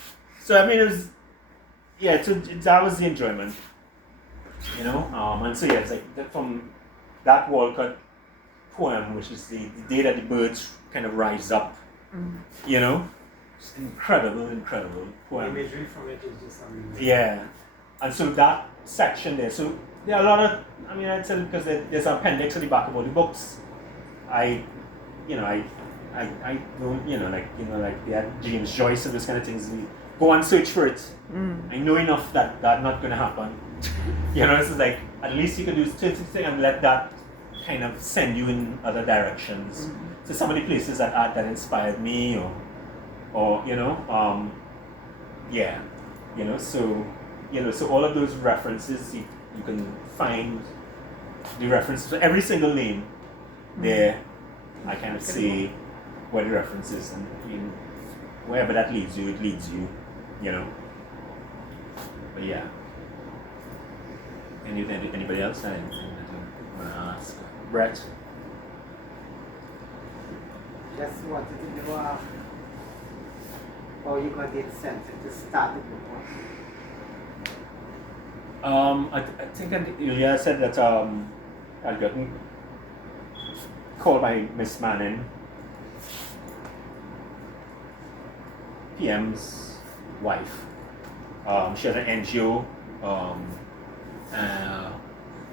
So, I mean, it was, yeah, so that was the enjoyment, you know, and so, yeah, it's like, from that Walcott poem, which is the day that the birds kind of rise up, you know, it's incredible poem. The imagery from it is just amazing. Yeah, and so that section there, so there are a lot of, I mean, I'd say because there's an appendix at the back of all the books. I don't, you know, like they had James Joyce and those kind of things. We go and search for it. I know enough that that's not going to happen. You know, it's like at least you can do thing and let that kind of send you in other directions. So some of the places that inspired me, or you know, yeah, you know, so all of those references you can find the references to every single name there. I kind of say, where the reference is, and I mean, wherever that leads you, it leads you, you know. But yeah. Anybody else? I want to ask. Brett? Just wanted to know how you got the incentive to start the book. I think earlier I said that I'd gotten called by Miss Manning, PM's wife. She has an NGO,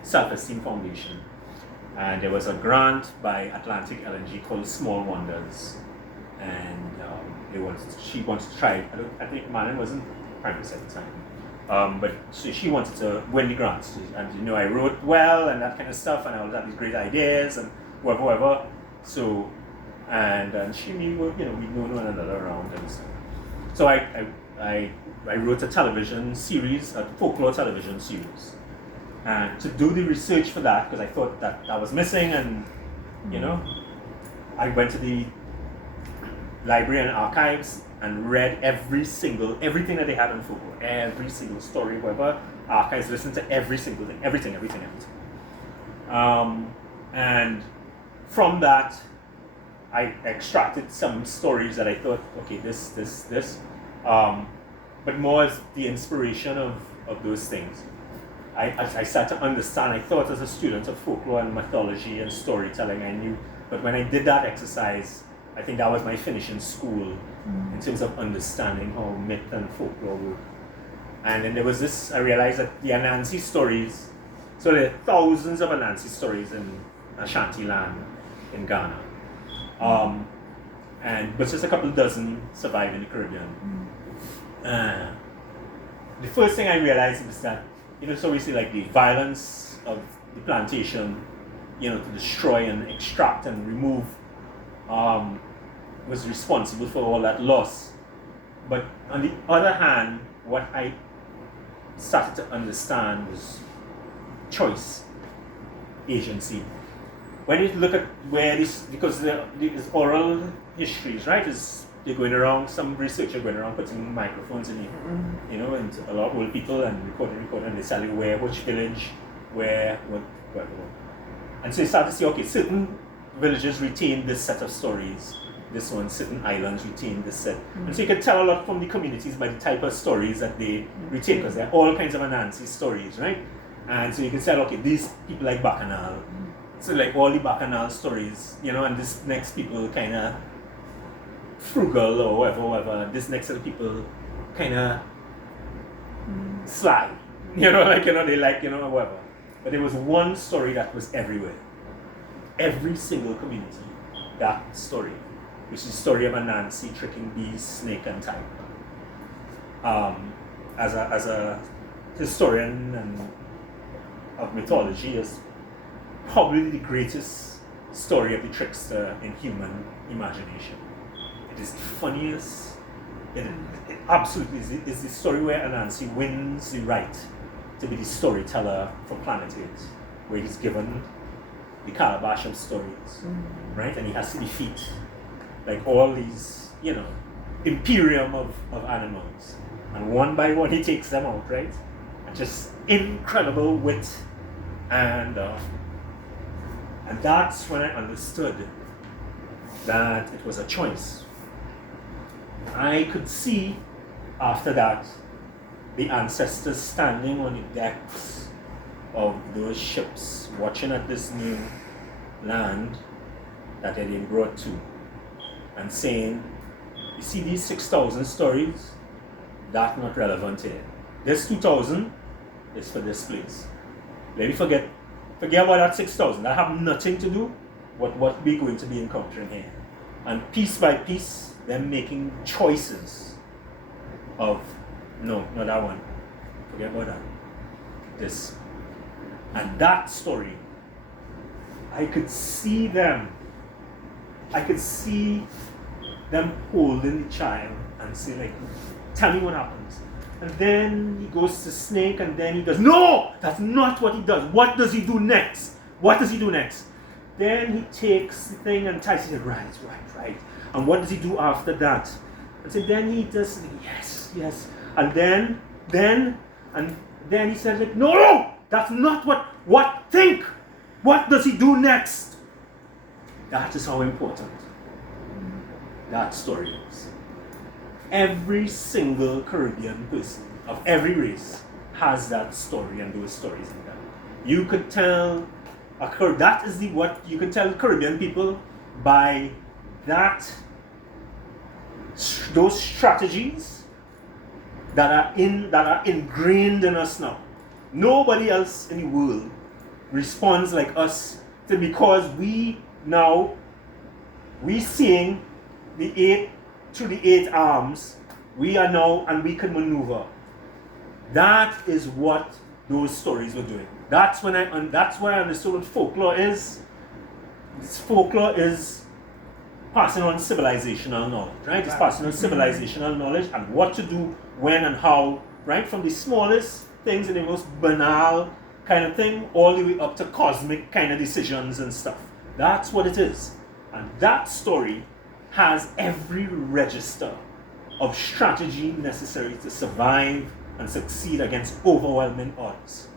Self-Esteem Foundation, and there was a grant by Atlantic LNG called Small Wonders, and she wanted to try. I think Manning wasn't prime minister at the time. But so she wanted to win the grants, and I wrote well and that kind of stuff, and I always had these great ideas and whatever. So, and she, we know one another around and stuff. So I wrote a television series, a folklore television series, and to do the research for that, because I thought that was missing, and I went to the library and archives and read everything that they had on folklore, every single story, whatever, archives, listened to every single thing, everything. And from that, I extracted some stories that I thought, okay, this, but more as the inspiration of those things. I started to understand. I thought as a student of folklore and mythology and storytelling, I knew, but when I did that exercise, I think that was my finish in school in terms of understanding how myth and folklore work. And then there was this, I realized that the Anansi stories, so there are thousands of Anansi stories in Ashanti land in Ghana. But just a couple dozen survive in the Caribbean. The first thing I realized was that, so we see like the violence of the plantation, to destroy and extract and remove, was responsible for all that loss. But on the other hand, what I started to understand was choice, agency. When you look at where because these oral histories, right, they're going around, some researchers are going around putting microphones in into a lot of old people and recording, and they tell you which village, whatever. And so you start to see, okay, certain villages retain this set of stories, this one, certain islands retain this set. And so you can tell a lot from the communities by the type of stories that they retain, because there are all kinds of Anansi stories, right? And so you can say, okay, these people like Bacchanal, so like all the Bacchanal stories, and this next people kind of frugal or whatever, this next set of people kind of sly, they like, whatever. But there was one story that was everywhere. Every single community, that story, which is the story of Anansi tricking bees, snake, and tiger. As a historian and of mythology, is probably the greatest story of the trickster in human imagination. It is the funniest. It absolutely is. It's the story where Anansi wins the right to be the storyteller for Planet Earth, where he's given the calabash of stories, right? And he has to defeat like all these, imperium of animals. And one by one he takes them out, right? And just incredible wit. And that's when I understood that it was a choice. I could see after that the ancestors standing on the decks of those ships, watching at this new land that they'd been brought to, and saying, you see these 6,000 stories? That's not relevant here. This 2,000 is for this place. Let me forget about that 6,000. That have nothing to do with what we're going to be encountering here. And piece by piece, they're making choices of, no, not that one. Forget about that. This. And that story, I could see them holding the child and say, like, tell me what happens. And then he goes to snake, and then he goes, no, that's not what he does. What does he do next? Then he takes the thing and ties it, right. And what does he do after that? And so then he just, yes. And then he said, like, no, that's not think. What does he do next? That is how important that story is. Every single Caribbean person of every race has that story and those stories in them. You could tell you could tell Caribbean people by those strategies that are ingrained in us now. Nobody else in the world responds like us because we seeing through the 8 arms, we are now, and we can maneuver. That is what those stories were doing. That's why I understood what folklore is. Folklore is passing on civilizational knowledge, right? It's passing on civilizational knowledge and what to do, when and how, right? From the smallest things and the most banal kind of thing, all the way up to cosmic kind of decisions and stuff. That's what it is. And that story has every register of strategy necessary to survive and succeed against overwhelming odds.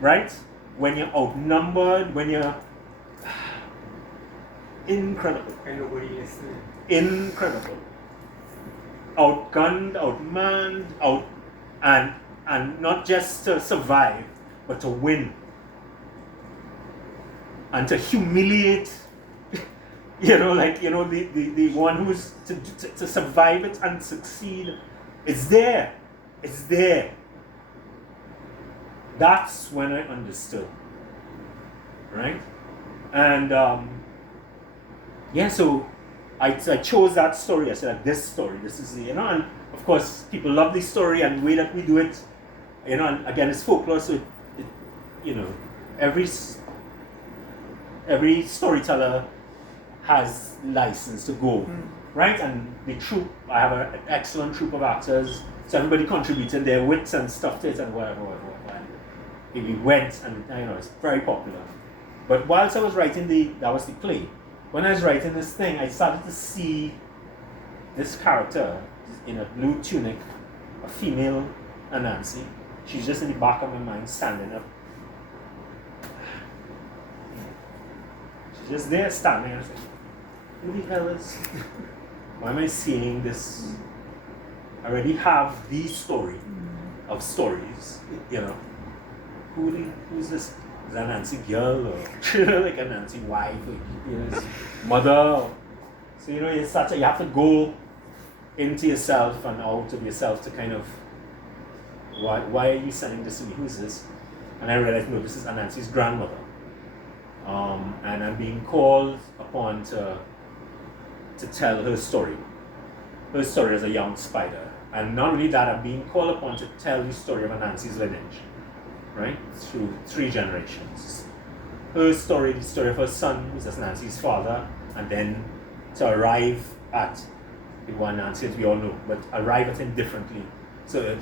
Right? When you're outnumbered, when you're incredible. And nobody listening. Incredible. Outgunned, outmanned, and not just to survive, but to win. And to humiliate, the one who's to survive it and succeed. It's there. That's when I understood. Right? And so I chose that story. I said, this story, this is and of course people love this story and the way that we do it, and again it's folklore, so every storyteller has license to go, right? And the troupe, I have an excellent troupe of actors, so everybody contributed their wits and stuff to it and whatever. And we went, and it's very popular. But whilst I was writing that was the play, when I was writing this thing, I started to see this character in a blue tunic, a female Anansi. She's just in the back of my mind, standing up. She's just there standing, and I was like, who the hell is? Why am I seeing this? I already have the story of stories, Who's this? Is that Anansi girl or like a Anansi wife, mother? So you have to go into yourself and out of yourself to kind of why are you sending this to me? Who's this? And I realized, no, this is Anansi's grandmother. And I'm being called upon to tell her story as a young spider. And not only that, I'm being called upon to tell the story of Anansi's lineage, right? Through 3 generations. Her story, the story of her son, who's Anansi's father, and then to arrive at the one Anansi that we all know, but arrive at him differently. So,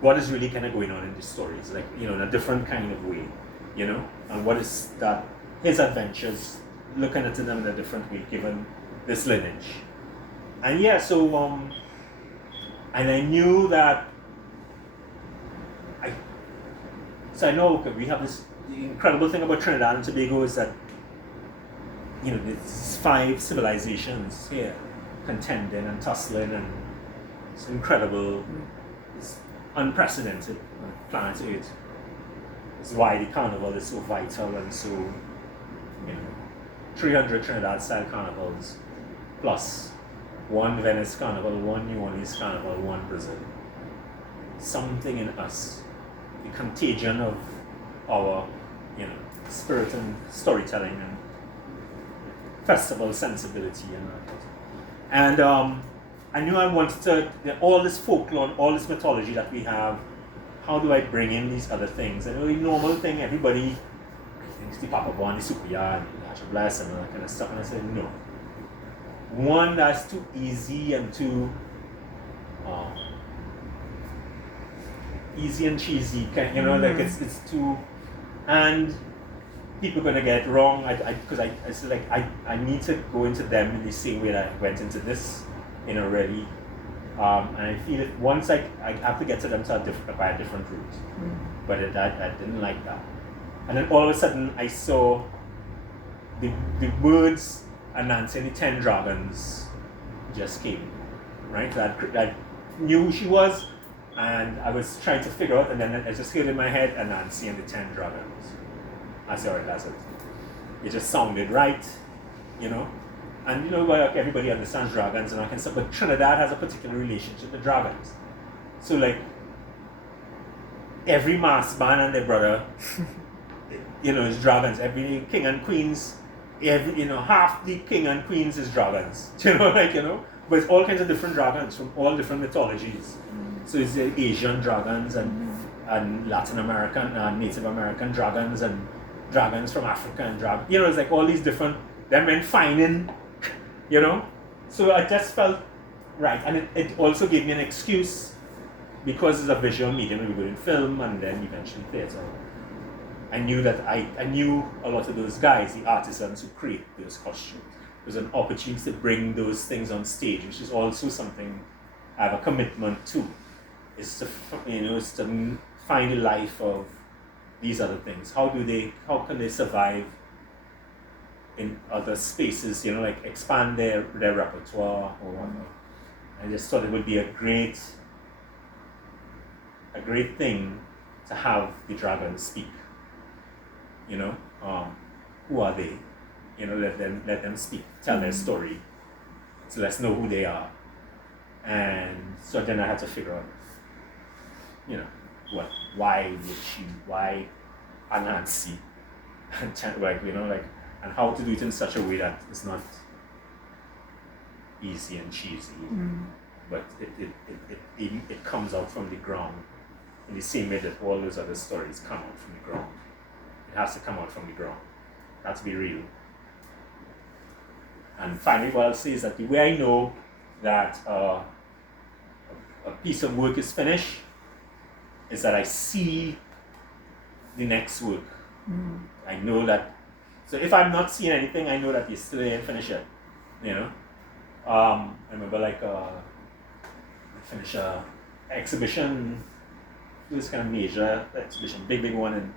what is really kind of going on in this story is like, in a different kind of way, and what is that, his adventures, looking at them in a different way given this lineage. And and I knew that I know we have this, the incredible thing about Trinidad and Tobago is that there's 5 civilizations here contending and tussling, and it's incredible. It's unprecedented on planet Earth. It's why the carnival is so vital and so 300 Trinidad style carnivals plus 1 Venice carnival, 1 New Orleans carnival, 1 Brazil. Something in us, the contagion of our spirit and storytelling and festival sensibility and I knew I wanted to, all this folklore, all this mythology that we have, how do I bring in these other things? And the normal thing, everybody thinks the Papa Bon, the Supaya, the Hacha Bless, and all that kind of stuff. And I said, no. One, that's too easy and too easy and cheesy, like it's too, and people gonna get it wrong. Because it's like I need to go into them in the same way that I went into this, really. And I feel it once I have to get to them by a different route. But I didn't like that. And then all of a sudden I saw the words Anansi and the 10 Dragons just came, right? I knew who she was, and I was trying to figure out, and then I just heard in my head Anansi and the 10 Dragons. I said, alright, that's it. It just sounded right, And like everybody understands dragons and all kinds of stuff, but Trinidad has a particular relationship with dragons. So like every masked man and their brother, is dragons. Every king and queens, half the king and queens is dragons. But it's all kinds of different dragons from all different mythologies. So it's the Asian dragons and Latin American and Native American dragons and dragons from Africa and it's like all these different, they're meant finding, So I just felt right. And it also gave me an excuse because it's a visual medium, we were in film and then eventually theatre. I knew that I knew a lot of those guys, the artisans who create those costumes. It was an opportunity to bring those things on stage, which is also something I have a commitment to. Is to find the life of these other things. How can they survive in other spaces? Like expand their repertoire or whatnot. I just thought it would be a great thing to have the dragons speak. Who are they? Let them speak, tell their story. So let's know who they are. And so then I had to figure out, why Anansi, and how to do it in such a way that it's not easy and cheesy, but it comes out from the ground in the same way that all those other stories come out from the ground. It has to come out from the ground. That's be real. And finally, what I'll say is that the way I know that a piece of work is finished is that I see the next work. I know that. So if I'm not seeing anything, I know that you still didn't finish it. I remember I finished an exhibition. It was kind of major exhibition, big one in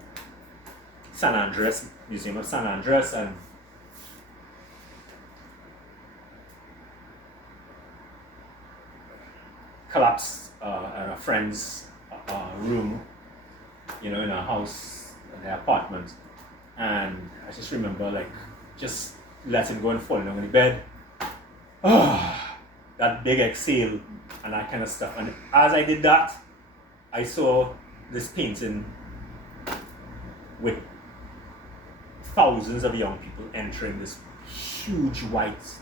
San Andres, Museum of San Andres, and collapsed in a friend's room, in a house, in their apartment. And I just remember just letting go and falling on the bed. That big exhale and that kind of stuff. And as I did that, I saw this painting with thousands of young people entering this huge white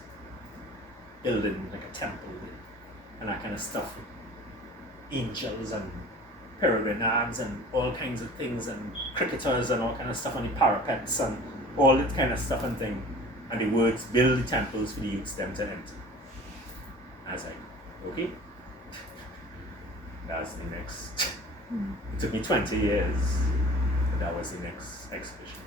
building, like a temple, and that kind of stuff. Angels and peregrinads and all kinds of things, and cricketers and all kind of stuff on the parapets and all that kind of stuff and thing. And the words, build the temples for the youths them to enter. I was like, okay. That's the next. It took me 20 years, but that was the next exhibition.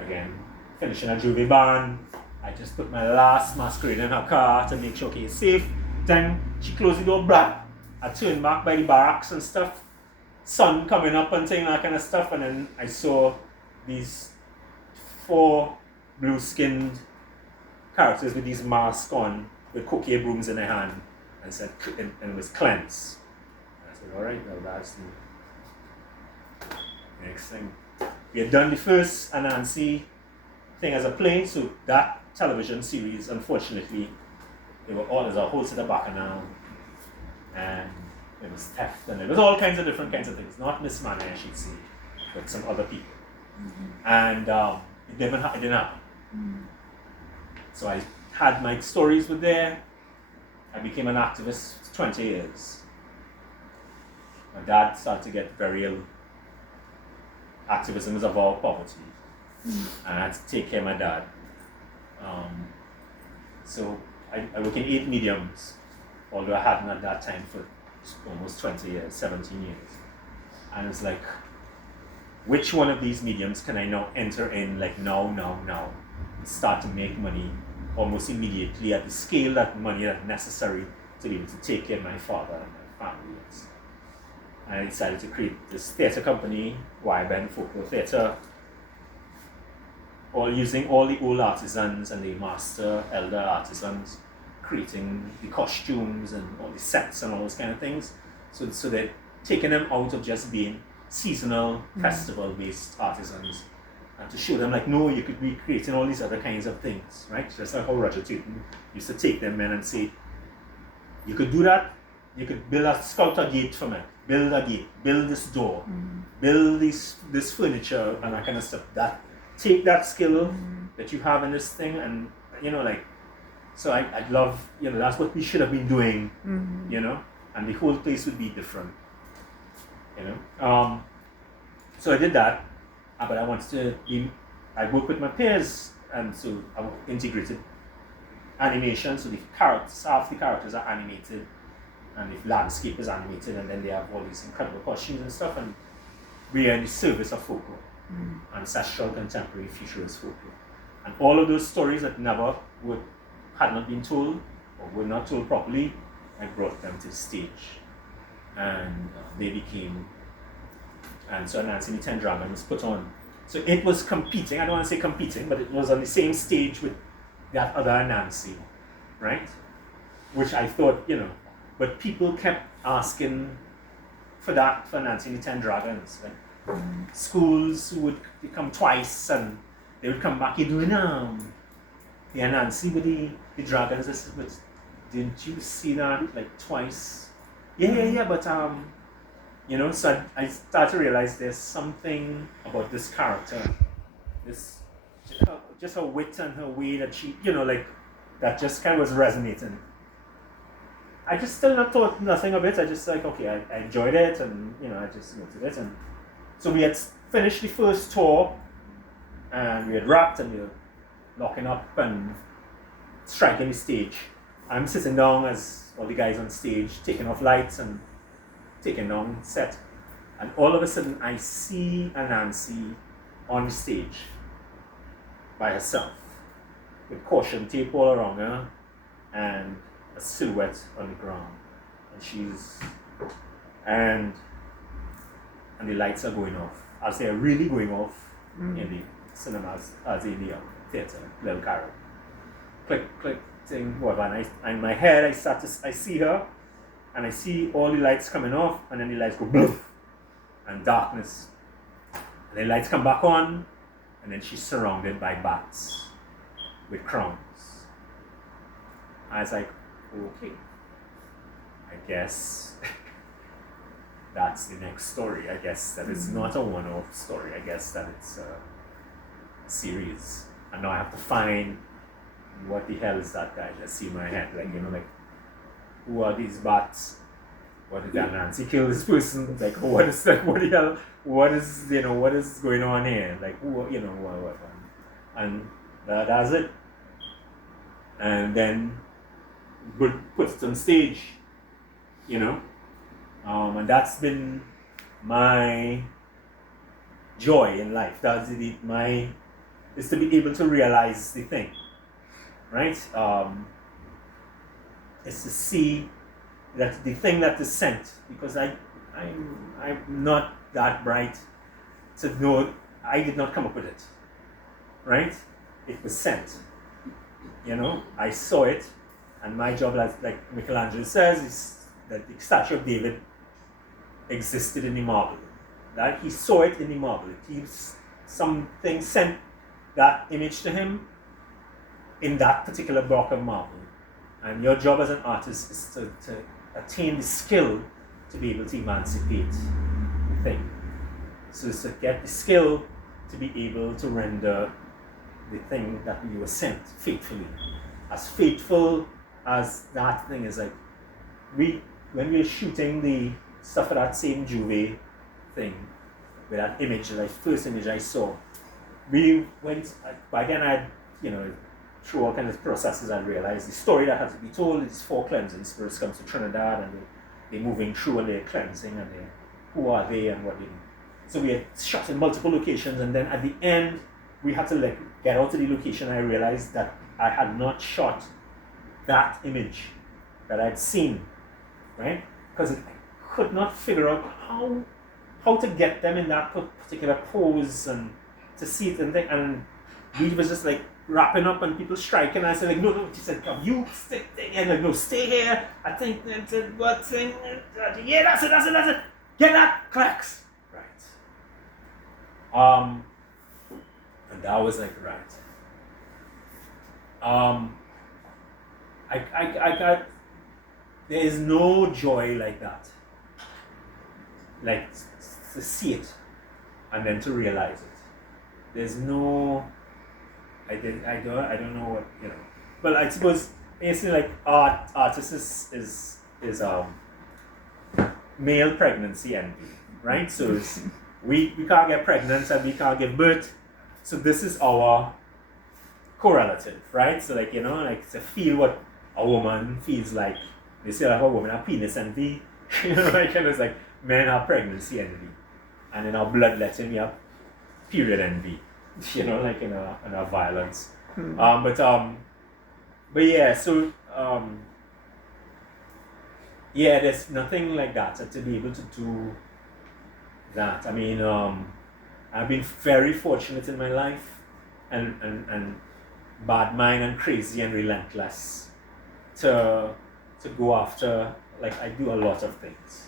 Again, finishing a juvie barn. I just put my last masquerade in her car to make sure it's safe. Then she closed the door back. I turned back by the barracks and stuff. Sun coming up and thing, that kind of stuff. And then I saw these 4 blue-skinned characters with these masks on, with cocaine brooms in their hand, and said, and it was cleanse. I said, all right, well, that's the next thing. We had done the first Anansi thing as a play, so that television series, unfortunately, there's a whole set of bacchanal, and it was theft, and it was all kinds of different kinds of things. Not Miss Manny, I should say, but some other people. And it didn't happen. So I had my stories were there. I became an activist for 20 years. My dad started to get very ill. Activism is about poverty. And I had to take care of my dad. So I work in 8 mediums, although I hadn't at that time for almost 20 years, 17 years. And it's like, which one of these mediums can I now enter in, like now, start to make money almost immediately at the scale that money that's necessary to be able to take care of my father and my family. And I decided to create this theatre company, YBN Folklore Theatre, all using all the old artisans and the master elder artisans, creating the costumes and all the sets and all those kind of things. So they're taking them out of just being seasonal, festival-based artisans, and to show them, like, no, you could be creating all these other kinds of things, right? Just like how Roger Tutton used to take them in and say, you could do that, you could sculpt a gate for me, build a gate, build this door, build this furniture and that kind of stuff. Take that skill that you have in this thing, and so I'd love, that's what we should have been doing, and the whole place would be different, so I did that, but I wanted to I work with my peers, and so I integrated animation, so half the characters are animated, and the landscape is animated, and then they have all these incredible costumes and stuff, and we are in the service of folklore, ancestral, contemporary, futurist folklore. And all of those stories that had not been told, or were not told properly, I brought them to the stage. And they became, and so Anansi and the 10 Dragons put on. So it was competing, I don't want to say competing, but it was on the same stage with that other Anansi, right? Which I thought, but people kept asking for that for Anansi and the 10 Dragons. Like, schools would come twice, and they would come back, you're doing the Anansi with the dragons. I said, but didn't you see that like twice? Yeah, but so I started to realize there's something about this character, just her wit and her way that she, that just kind of was resonating. I just still not thought nothing of it. I just okay, I enjoyed it, and I just noted it, and so we had finished the first tour, and we had wrapped, and we were locking up and striking the stage. I'm sitting down as all the guys on stage, taking off lights and taking down set, and all of a sudden I see Anansi on the stage by herself, with caution tape all around her, and a silhouette on the ground, and the lights are going off, as they are really going off in the cinemas, as in the theatre, Little Carol. Click, click, thing, whatever. And in my head, I see her, and I see all the lights coming off, and then the lights go boof, and darkness. And the lights come back on, and then she's surrounded by bats with crowns. I was like, okay, I guess that's the next story. I guess that it's not a one-off story. I guess that it's a series. And now I have to find what the hell is that guy. Just see in my head, who are these bats? What did Anansi kill this person? What is what the hell? What is what is going on here? What? And that's it. And then put it on stage, and that's been my joy in life. That's is to be able to realize the thing, right? It's to see that the thing that is sent, because I'm not that bright to know I did not come up with it, right? It was sent, I saw it, and my job, like Michelangelo says, is that the statue of David existed in the marble. That he saw it in the marble. Something sent that image to him in that particular block of marble. And your job as an artist is to attain the skill to be able to emancipate the thing. So it's to get the skill to be able to render the thing that you were sent faithfully. As faithful as that thing is. When we were shooting the stuff for that same Juve thing, with that image, the first image I saw, we went, by then I had, through all kinds of processes, I realized the story that had to be told is 4 cleansing spirits comes to Trinidad, and they're moving through and they're cleansing, and who are they and what they do. So we had shot in multiple locations, and then at the end, we had to like get out to the location. I realized that I had not shot that image that I'd seen, right? Because I could not figure out how to get them in that particular pose and to see it and we was just like wrapping up and people striking. I said like no. She said, "Come, you stay there." And like no, stay here. I think that's it. What thing? Yeah, that's it. Get that clicks. Right. And that was like right. I got. There is no joy like that. Like to see it and then to realize it. There's no. I don't know what you know. But I suppose basically like artists is male pregnancy envy, right? So it's, we can't get pregnant and we can't give birth. So this is our correlative, right? So like, you know, like to feel what a woman feels like. They say like a woman have penis envy. You know, like, and it's like men have pregnancy envy. And then our bloodletting, we have period envy. You know, like in a violence. But yeah, so yeah, there's nothing like that to be able to do that. I mean, I've been very fortunate in my life and bad mind and crazy and relentless to go after, like I do a lot of things.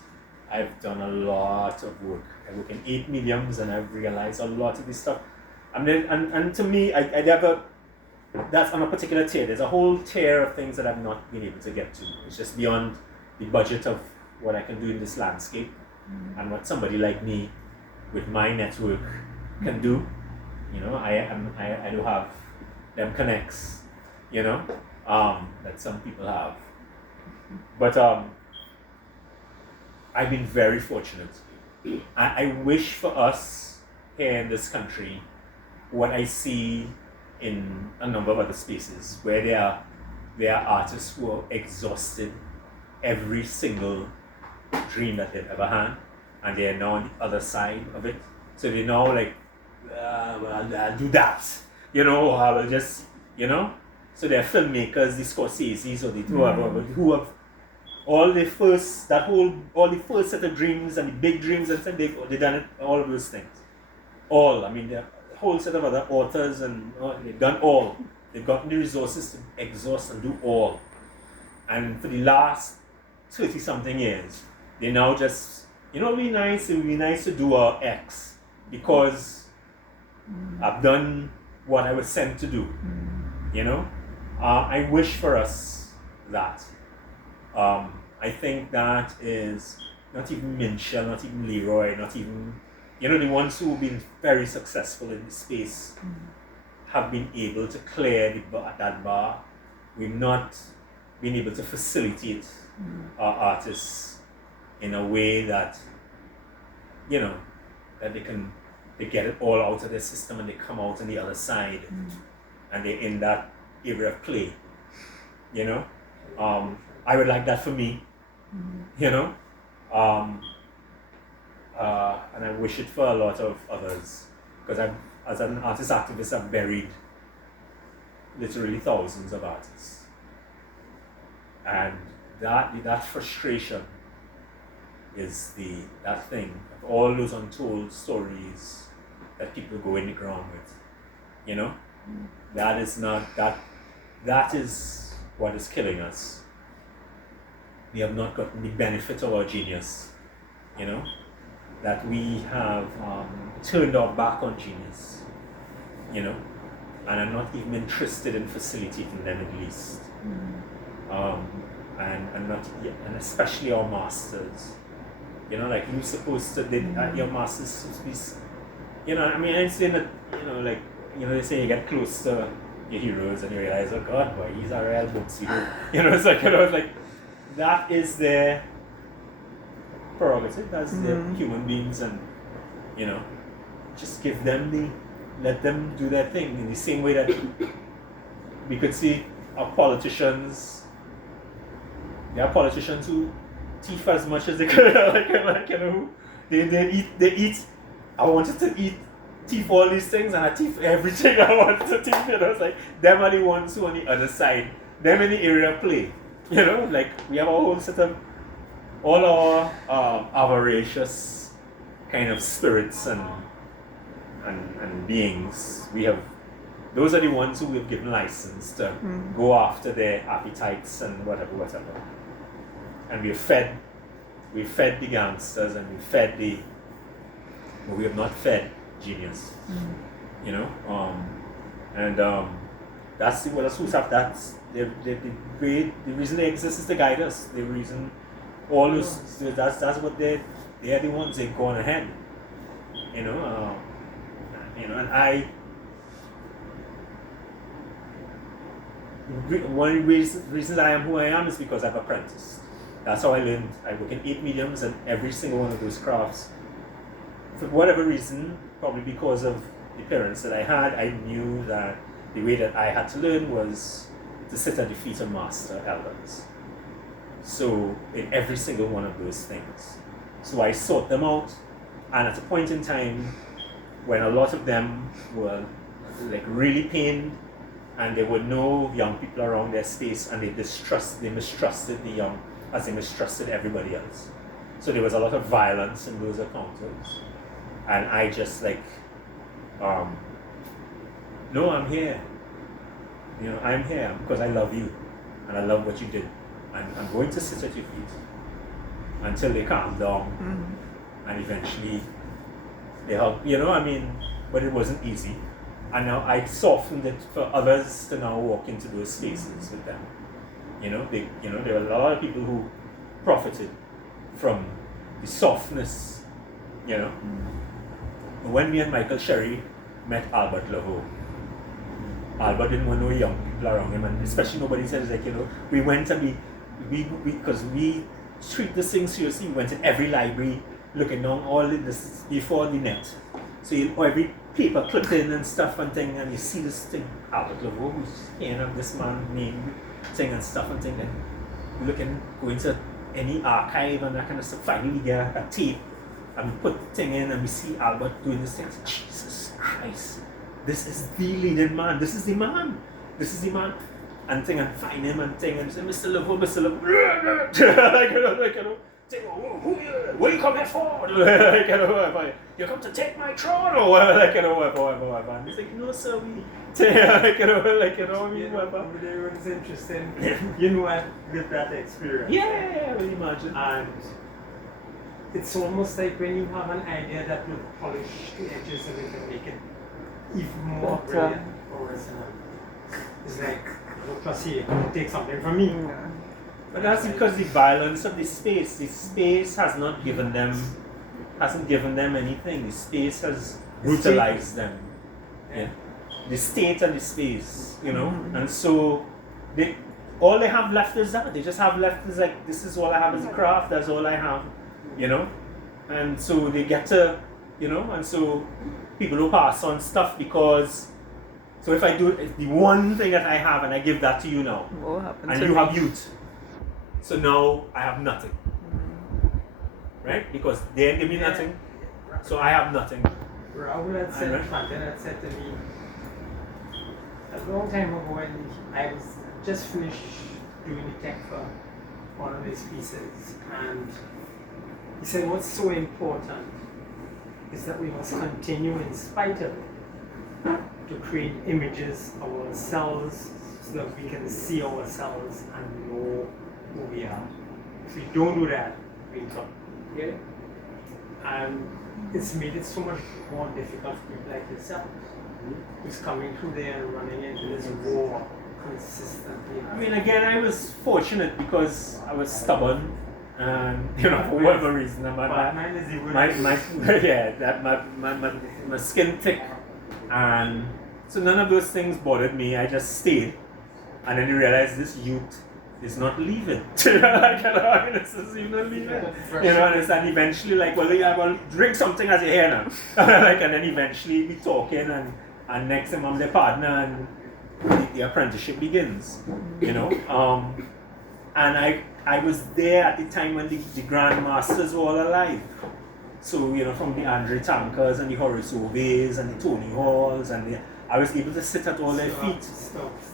I've done a lot of work. I work in 8 mediums and I've realized a lot of this stuff. And to me, I never, that's on a particular tier. There's a whole tier of things that I've not been able to get to. It's just beyond the budget of what I can do in this landscape and what somebody like me with my network can do. You know, I do have them connects, you know, that some people have. But I've been very fortunate. I wish for us here in this country what I see in a number of other spaces where there are artists who are exhausted every single dream that they've ever had, and they're now on the other side of it. So they now like, well, I'll do that, you know, or I will just, you know. So they're filmmakers, the Scorseses or the whoever, who have all the first set of dreams and the big dreams and stuff, they've done it, all of those things. All, I mean, there are a whole set of other authors and they've done all. They've gotten the resources to exhaust and do all. And for the last 30-something years, they now just, you know, it would be nice to do a X because I've done what I was sent to do, you know. I wish for us that. I think that is not even Minchel, not even Leroy, not even, you know, the ones who have been very successful in the space have been able to clear that bar. We've not been able to facilitate our artists in a way that, you know, that they get it all out of their system and they come out on the other side and they're in that area of play, you know. I would like that for me, you know, and I wish it for a lot of others, because as an artist activist, I've buried literally thousands of artists, and that frustration is that thing of all those untold stories that people go in the ground with, you know. That is what is killing us. We have not gotten the benefit of our genius, you know, that we have turned our back on genius, you know, and are not even interested in facilitating them at least. And especially our masters, you know, like you're supposed to, your masters supposed to be, you know, I mean, I'm saying that, you know, like, you know, they say you get close to your heroes and you realize, oh God, boy, he's a real books hero. You know, it's like, you know, it's like, that is their prerogative, that's their human beings, and, you know, just let them do their thing in the same way that we could see our politicians. There are politicians who thief as much as they could, like, you know, they eat I wanted to teeth all these things, and I teeth everything I wanted to teeth. You know, it's like them are the ones who on the other side. Them in the area play. You know, like we have a whole set of all our avaricious kind of spirits and beings. We have those are the ones who we've given license to go after their appetites and whatever. And we fed the gangsters, and but we have not fed genius. You know, that's who's up. That's the reason they exist is to guide us. The reason all those that's what they're the ones that go on ahead. You know, and one of the reasons I am who I am is because I've apprenticed. That's how I learned. I work in 8 mediums, and every single one of those crafts, for whatever reason, probably because of the parents that I had, I knew that the way that I had to learn was to sit at the feet of master elders. So in every single one of those things. So I sought them out, and at a point in time when a lot of them were like really pained, and there were no young people around their space, and they mistrusted the young as they mistrusted everybody else. So there was a lot of violence in those encounters. And I just like, no, I'm here. You know, I'm here because I love you, and I love what you did. And I'm going to sit at your feet until they calm down, and eventually they help. You know, I mean, but it wasn't easy. And now I softened it for others to now walk into those spaces with them. You know, there were a lot of people who profited from the softness. You know, when me and Michael Sherry met Albert Laveau, Albert didn't want no young people around him, and especially nobody says like, you know, we went and we because we treat this thing seriously. We went in every library, looking down all in this before the net. So every paper clipped in and stuff and thing, and you see this thing, Albert Laveau, who's this man named thing and stuff and thing, and go into any archive and that kind of stuff, finally get a tape, and we put the thing in, and we see Albert doing this thing. Jesus Christ, this is the leading man, this is the man, and thing, and find him and thing, and say, Mr. Laveau, what are you come here for? You come to take my throne, or and he's like, no sir, we It's interesting. You know, I lived that experience. Yeah, I would imagine. And it's almost like when you have an idea that will polish the edges of it and make it even more brilliant or resonant. It's like, trust here, take something from me. But that's because the violence of the space has not given them, hasn't given them anything. The space has brutalized them. Yeah. The state and the space, you know, and so all they have left is that. They just have left is like, this is all I have as a craft, that's all I have, you know, and so they get to, you know, and so people will pass on stuff because, so if I do the one thing that I have and I give that to you now, and you have youth, so now I have nothing, right? Because they didn't give me nothing, so I have nothing. Rahul had said something that said to me a long time ago when I was just finished doing the tech for one of his pieces, and he said what's so important is that we must continue in spite of it to create images of ourselves so that we can see ourselves and know who we are. If we don't do that, we come. Okay? And it's made it so much more difficult for people like yourself, who's coming through there and running into this war consistently. I mean, again, I was fortunate because I was stubborn, and you know, for whatever reason, my skin thick, and so none of those things bothered me. I just stayed, and then you realize this youth is not leaving. You're not leaving. You know, and eventually, like, well, yeah, well, drink something as you're here now. Like, and then eventually be talking, and next time I'm their partner, and the apprenticeship begins. You know, and I was there at the time when the Grand Masters were all alive. So, you know, from the Andre Tankers and the Horace Obeys and the Tony Halls I was able to sit at all their feet.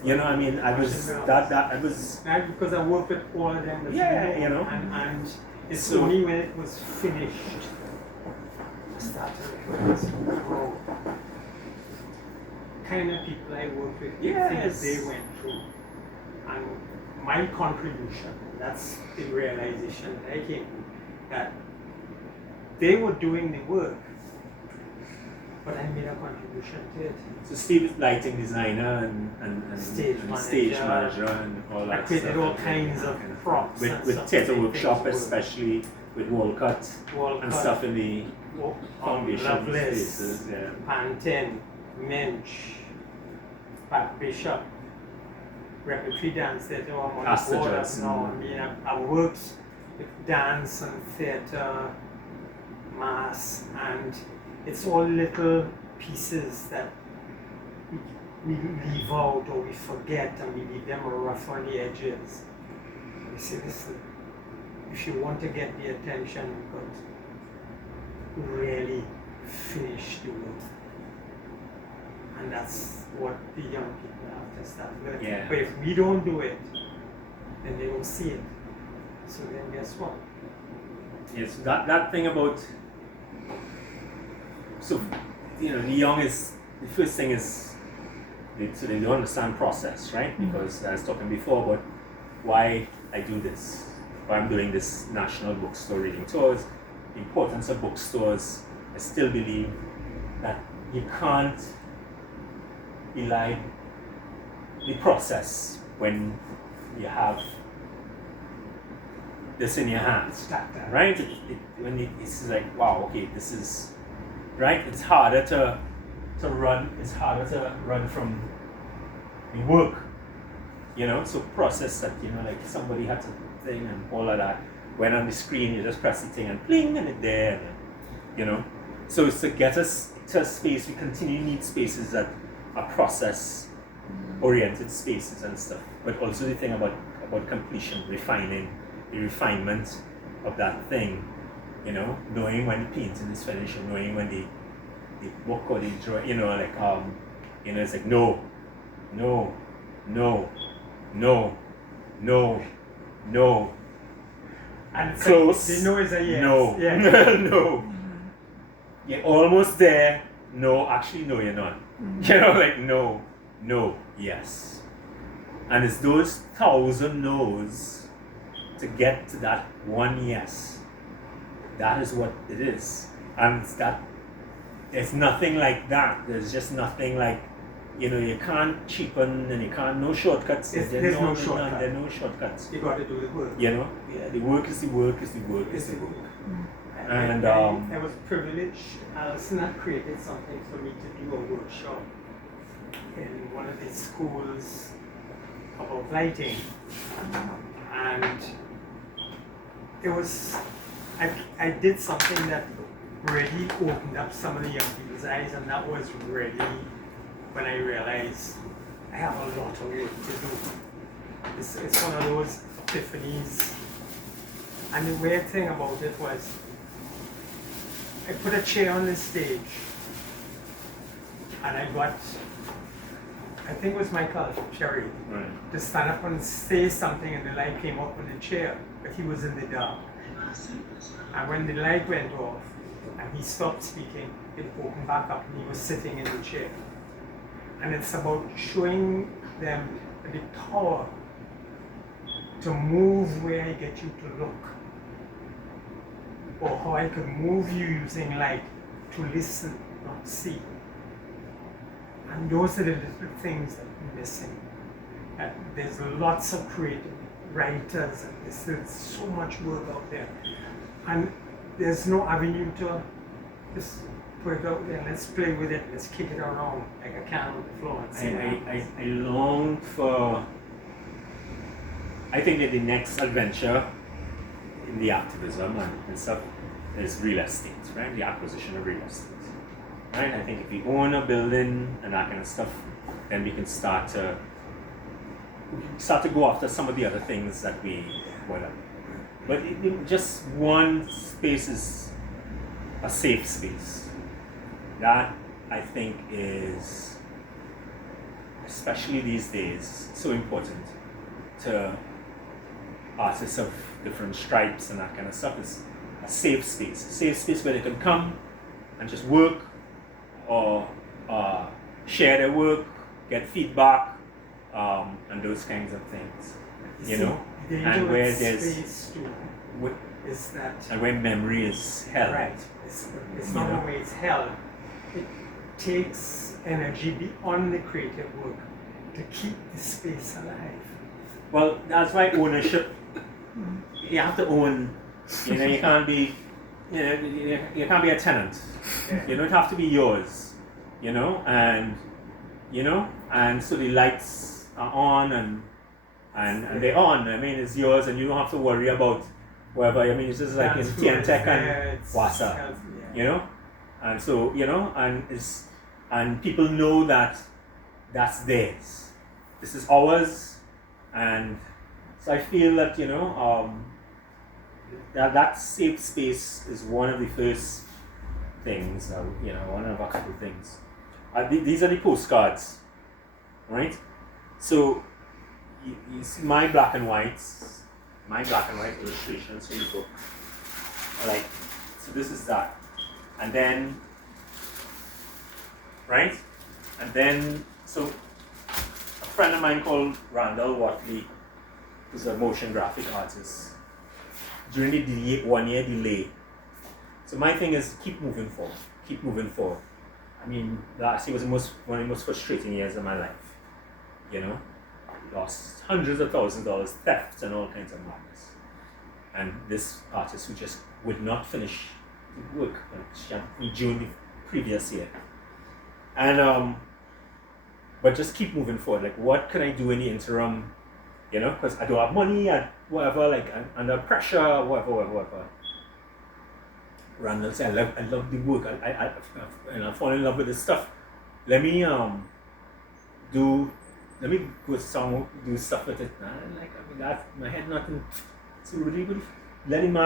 You know, I mean, I was Right, because I worked with all of them. Yeah, you know. And it's only when it was finished I started to realize how kind of people I worked with, the things they went through, and my contribution. That's the realization that I came to, that they were doing the work, but I made a contribution to it. So Steve is lighting designer and Stage manager and all that I created stuff. all kinds of props. With theatre workshop, especially with wall cut and stuff in the foundation spaces. Yeah. Pantin, Minch, Pat Bishop, Repertory Dance Theatre, I'm on the board of now. I mean, I worked with dance and theatre, mass, and it's all little pieces that we leave out or we forget, and we leave them rough on the edges. We say, listen, if you want to get the attention, you've got to really finish the work. And that's what the young people have to start learning. Yeah. But if we don't do it, then they don't see it. So then guess what? Yes, that thing about, so, you know, the young is, the first thing is, so they don't understand process, right? Because I was talking before about why I do this, why I'm doing this national bookstore reading tours, the importance of bookstores. I still believe that you can't belie the process when you have this in your hands, right? It's like, wow, okay, this is, right? It's harder to run from the work, you know? So process that, you know, like somebody had to thing and all of that. When on the screen, you just press the thing and pling and it's there, and, you know? So it's to get us to a space, we continue to need spaces that are process-oriented spaces and stuff. But also the thing about completion, the refinement of that thing, you know, knowing when the painting is finished, and knowing when the book or the drawing, you know, like you know, it's like no, and close. The no is a yes. No, Yeah. no. You're almost there. No, actually, no, you're not. You know, like no, yes. And it's those 1,000 no's to get to that one yes. That is what it is. And it's that, there's nothing like that. There's just nothing like, you know, you can't cheapen and you can't, no shortcuts. There's no shortcut. There are no shortcuts. You got to do the work. You know? Yeah, the work is the work is the work is the work. And I was privileged. Alison had created something for me to do a workshop in one of these schools about lighting, and it was I did something that really opened up some of the young people's eyes, and that was really when I realized I have a lot of work to do. It's one of those epiphanies, and the weird thing about it was I put a chair on the stage, and I got, I think it was Michael Cherry, right. to stand up and say something, and the light came up on the chair, but he was in the dark. And when the light went off and he stopped speaking, it opened back up and he was sitting in the chair. And it's about showing them the power to move where I get you to look, or how I could move you using light to listen, not see. And those are the little things that we're missing. There's lots of creative writers, and there's so much work out there. And there's no avenue to just put it out there, let's play with it, let's kick it around like a can on the floor and see what happens. I long for, I think that the next adventure in the activism and stuff is real estate, right? The acquisition of real estate. Right? I think if we own a building and that kind of stuff, then we can start to go after some of the other things that we whatever. But just one space is a safe space. That, I think, is, especially these days, so important to artists of different stripes and that kind of stuff. Is a safe space where they can come and just work or share their work, get feedback, and those kinds of things. You know, and where there's space too, is that, and where memory is held. right? It's not the way it's held. It takes energy beyond the creative work to keep the space alive. Well, that's why ownership. You have to own. You know, you can't be. You know, you can't be a tenant. Yeah. You know, it have to be yours. You know, and so the lights are on and they're on. I mean, it's yours, and you don't have to worry about whatever. I mean, it's just like in Tech and WhatsApp. You know, and so and people know that that's theirs. This is ours, and so I feel that that safe space is one of the first things. One of a couple of things. These are the postcards, right? So you see my black and white illustrations in the book. Like, so this is that, and then, right, and then so a friend of mine called Randall Watley, who's a motion graphic artist. During the 1 year delay, so my thing is keep moving forward. I mean, last year was one of the most frustrating years of my life. Lost hundreds of thousands of dollars, theft and all kinds of madness. And this artist who just would not finish the work in June the previous year. And but just keep moving forward. Like, what can I do in the interim? Because I don't have money and whatever. Like, I'm under pressure, whatever. Randall said, I love the work. I fall in love with this stuff. Let me go to song, do stuff with it. That's my head nothing. So really, let him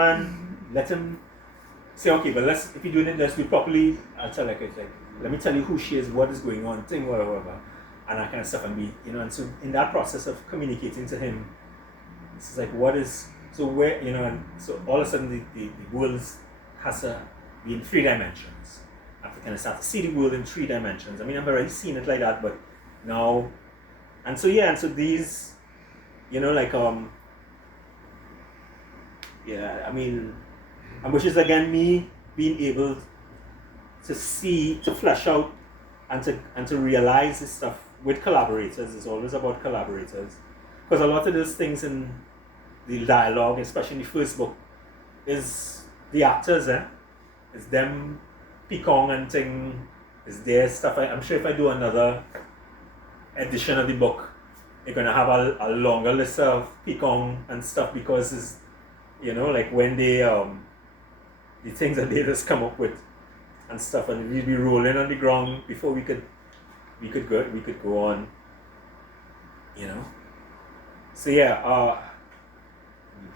say, okay, but if you're doing it, let's do it properly. I'll tell it's like, let me tell you who she is, what is going on, thing, whatever. And that kind of stuff, and so in that process of communicating to him, it's like, and so all of a sudden the world has to be in 3 dimensions. I have to kind of start to see the world in 3 dimensions. I mean, I've already seen it like that, but now, and so these, which is again me being able to see, to flesh out, and to realize this stuff with collaborators. It's always about collaborators, because a lot of those things in the dialogue, especially in the first book, is the actors. It's them picong and thing. It's their stuff. I'm sure if I do another edition of the book, you're gonna have a longer list of picong and stuff, because it's like when they the things that they just come up with and stuff, and we'd be rolling on the ground before we could go on. So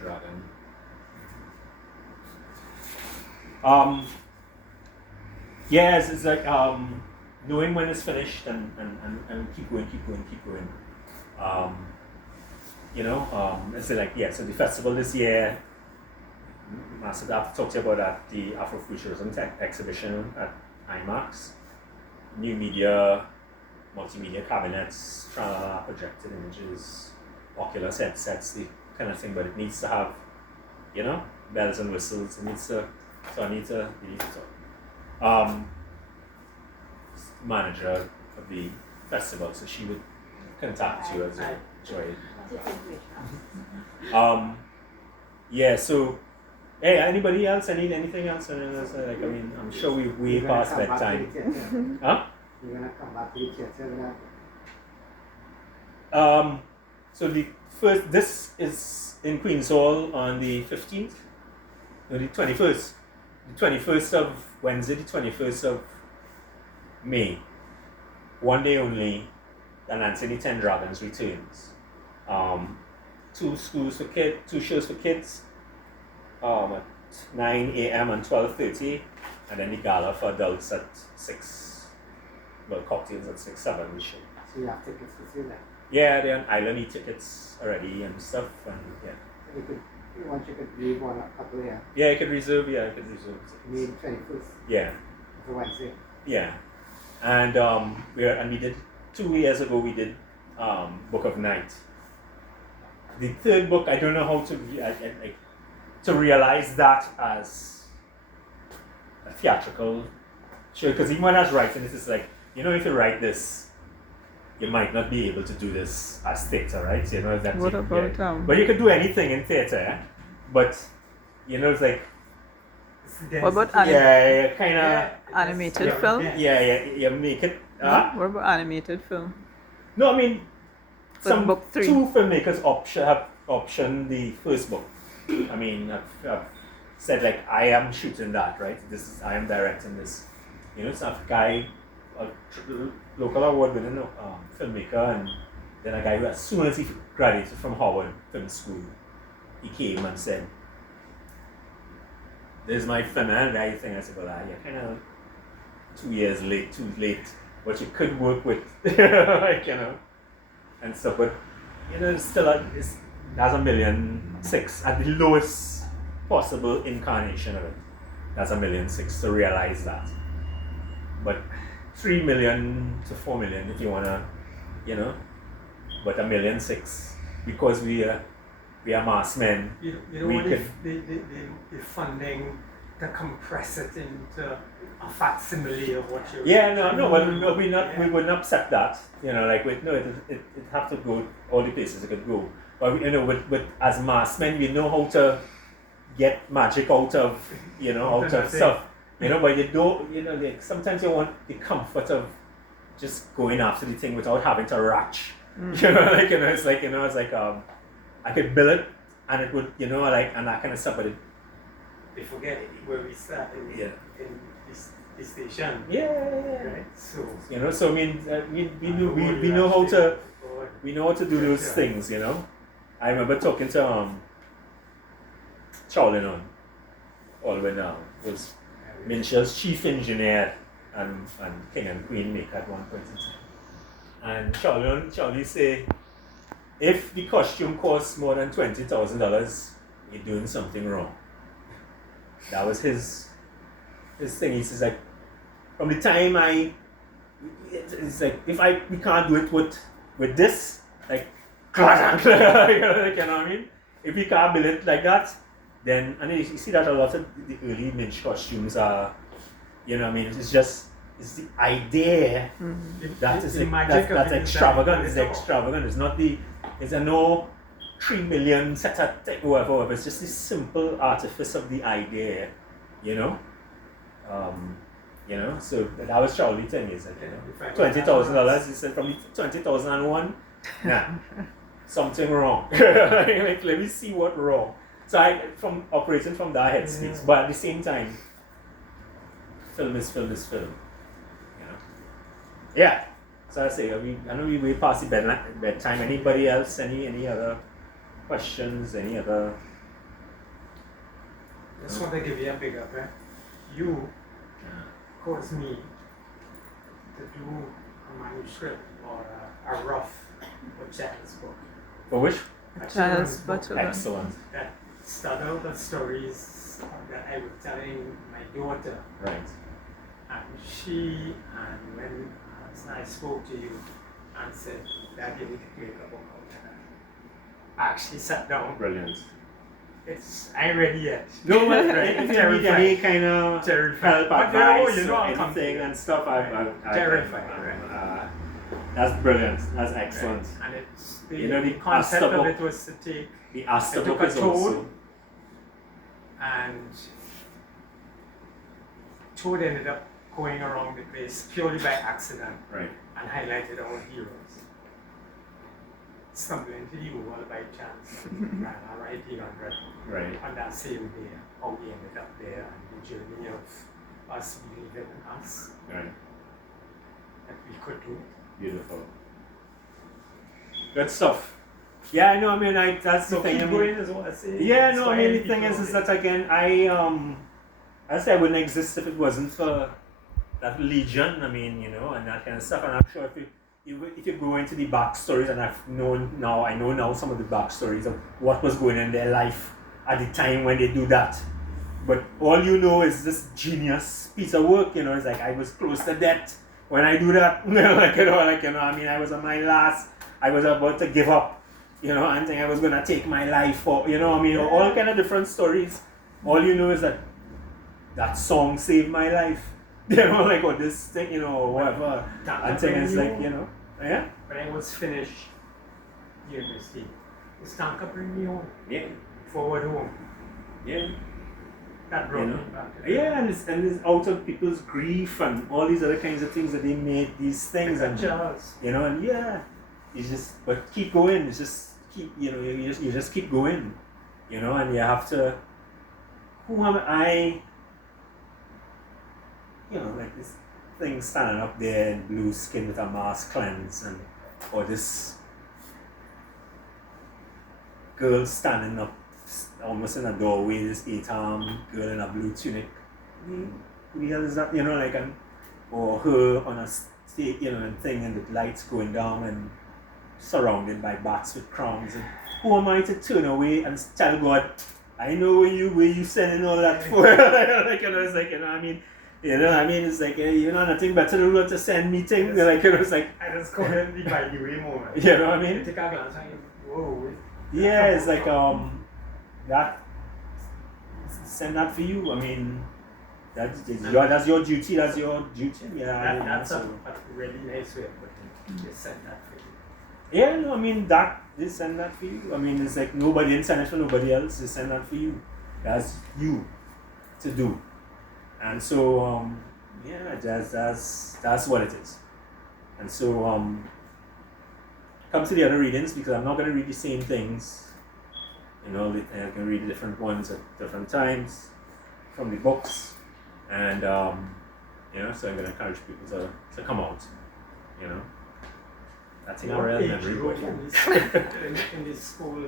dragon. It's like knowing when it's finished and keep going. It's like, so the festival this year, Master, I have to talk to you about that, the Afrofuturism exhibition at IMAX, new media, multimedia cabinets, projected images, ocular headsets, the kind of thing, but it needs to have, bells and whistles. It needs to, so I need to talk. Manager of the festival, so she would contact you as well. Joy. So, hey, anybody else? Anything else? I'm sure we're way past bedtime. Huh? You're gonna come back to the theater. So this is in Queen's Hall on the 15th, no, the 21st. The 21st of Wednesday, the 21st of May. One day only, Anansi and the 10 Dragons returns. 2 shows for kids, at 9 a.m. and 12:30, and then the gala for adults at 6. Well, cocktails at 6, 7 we should. So you have tickets to see that. Yeah, they're on island e-tickets already and stuff, and yeah. You could, once you could leave one a couple here. Yeah, you could reserve. Yeah, you could reserve. May 21st. Yeah, It's a Wednesday. yeah, and we did 2 years ago. We did Book of Night. The third book, I don't know how to realize that as a theatrical show, because even when I was writing this, it's like, if you write this, you might not be able to do this as theatre, right? That. What about But you could do anything in theatre, but it's like. What about kind of animated film? you make it. What about animated film? No, I mean, some book 3. 2 filmmakers have optioned the first book. I mean, I've said like, I am shooting that, right? I am directing this. It's a guy, a local award-winning filmmaker, and then a guy who, as soon as he graduated from Howard Film School, he came and said, "This is my film," and I think, I said, "Well, you're kind of 2 years late, too late, but you could work with," like, and stuff. But it's still that's $1.6 million at the lowest possible incarnation of it. That's $1.6 million to realize that. But 3 million to 4 million if you wanna, but $1.6 million because we are mass men. You don't we want could, the funding to compress it into a facsimile of what you're. Yeah, no. Well, we wouldn't accept that. It have to go all the places it could go. But with as mass men, we know how to get magic out of out of stuff. But you don't. Like, sometimes you want the comfort of just going after the thing without having to ratch. It's like I could build it and it would and that kind of stuff, but They forget where we started in this station. Yeah. Right. So. So I mean, we know how to do those things. I remember talking to Charlie when was Minshaw's chief engineer and King and Queen maker at one point in time. And Charlie say, if the costume costs more than $20,000, you're doing something wrong. That was his thing. He says, like, from the time it's like, if we can't do it with this, like, you know what I mean? If we can't build it like that, then, and you see that a lot of the early Minch costumes are, it's the idea that's extravagant. It's extravagant. It's not it's no 3 million set up whatever. It's just this simple artifice of the idea, So that was Charlie thing. He said, $20,000. He said, from the 20,001, nah, something wrong. Like, let me see what wrong. So from operating from that headspace, but at the same time, film is film. Yeah. So I say, I know we way past the bedtime. Anybody else? Any other questions? Any other? Just want to give you a big up. You caused me to do a manuscript or a rough or child's book. For which? A Child's book book. Excellent. that started out the stories that I was telling my daughter. Right. And when I spoke to you and said that you need to make a book out of that, I actually sat down. Brilliant. I ain't ready yet. No, but if you need any kind of help, advice, anything and stuff, I'm terrified. That's brilliant. That's excellent. And it's the concept Asta of book, it was to take. the Asta I took book a is toad also and Toad ended up going around the place purely by accident right. and highlighted our heroes. Stumbling into the oval by chance and writing on that same day how we ended up there and the journey of us believing in us Right. that we could do. Beautiful. Good stuff. Yeah, I know. I mean, that's the thing. Keep going is what I say. Yeah, no. I mean, the thing is that again, I say I wouldn't exist if it wasn't for that religion. I mean, and that kind of stuff. And I'm sure if you go into the backstories, and I know now some of the backstories of what was going on in their life at the time when they do that. But all you know is this genius piece of work. It's like I was close to death when I do that. I mean, I was on my last. I was about to give up. And think I was gonna take my life, or all kind of different stories. All you know is that song saved my life. Or this thing, or whatever. And thing is like, yeah. When I was finished university, the Stanka bring me home. Yeah. Forward home. Yeah. That brought me back. Yeah, and it's out of people's grief and all these other kinds of things that they made these things and Jazz. and but keep going. It's just keep you just keep going. And you have to. Who am I? Like this thing standing up there in blue skin with a mask cleanse, or this girl standing up almost in a doorway, this 8-arm girl in a blue tunic. Who the hell is that? Or her on a stage, and thing, and the lights going down and surrounded by bats with crowns. And who am I to turn away and tell God, I know where you sending all that for? It's like, I mean, it's like, nothing better to do than to send me things. It's like, I just call it the by the way moment. You know what I mean? You take a glance and you, whoa. Yeah, it's like, that, send that for you. I mean, that's your duty, that's your duty. Yeah, That's a really nice way of putting it. Just send that for you. Yeah, no, I mean, they send that for you. I mean, it's like nobody didn't send it for nobody else, they send that for you. That's you to do. And so, that's what it is. And so, come to the other readings, because I'm not going to read the same things. I can read different ones at different times from the books. And, so I'm going to encourage people to come out, That's in our real memory. In this school,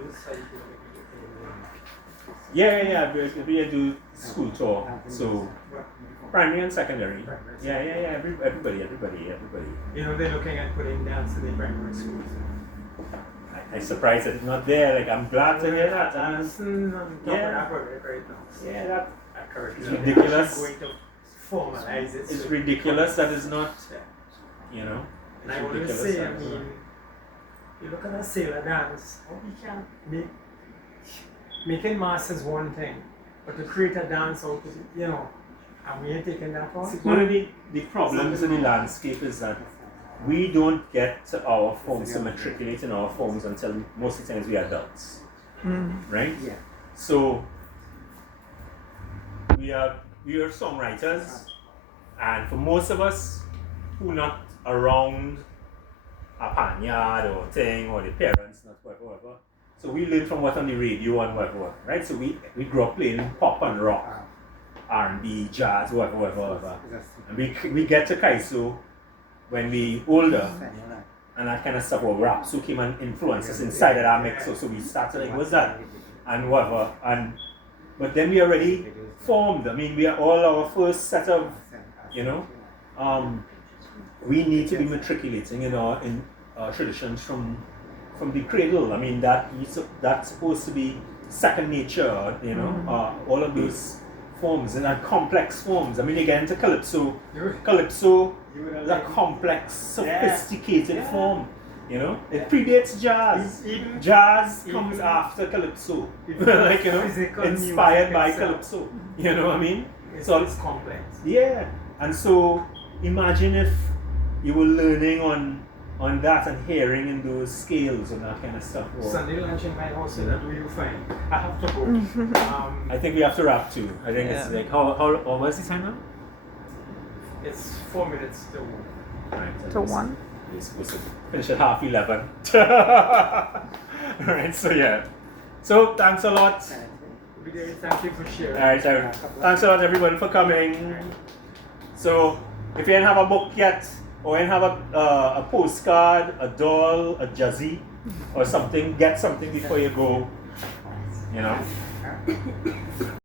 Yeah. We do school tour. So primary and secondary. Yeah. Everybody. They're looking at putting dance in the primary schools. I'm surprised that it's not there. Like, I'm glad to hear that. Right now. Yeah, that Correct. is ridiculous. Going to formalize it. It's ridiculous that it's not. And I It's want to ridiculous. say, that it's not. you look at a sailor dance, how we can making mass is one thing, but to create a dance out of it, and we ain't taking that on. One of the problems in the landscape is that we don't get to our forms, to matriculate in our forms until most of the times we are adults. Right? Yeah. So we are songwriters, and for most of us who not around a panyard or thing, or the parents, not whatever. So we learn from what on the radio and whatever, right? So we grew up playing pop and rock, R&B, jazz, whatever. And we get to Kaiso when we older, and that kind of stuff, or rap, so came and influenced us inside of that mix. So we started like, what's that? And whatever. But then we already formed. I mean, we are all our first set of, we need to be matriculating in our traditions from the cradle. I mean, that's supposed to be second nature, all of those forms, and are complex forms. I mean, you get into calypso. Calypso is a complex, sophisticated form. It predates jazz. Jazz comes after calypso, inspired by calypso. You know what I mean? So it's complex. Yeah, and so imagine if you were learning on that and hearing in those scales and that kind of stuff. Sunday lunch in my house, that do you find? I have to go. I think we have to wrap too. I think it's like how what's the time now? It's 4 minutes to 1. Right, To 1. We're supposed to finish at 11:30. Alright, so yeah. So thanks a lot. Thank you for sharing. Alright, so thanks a lot everyone for coming. So if you didn't have a book yet, or you have a postcard, a doll, a jazzy, or something, get something before you go.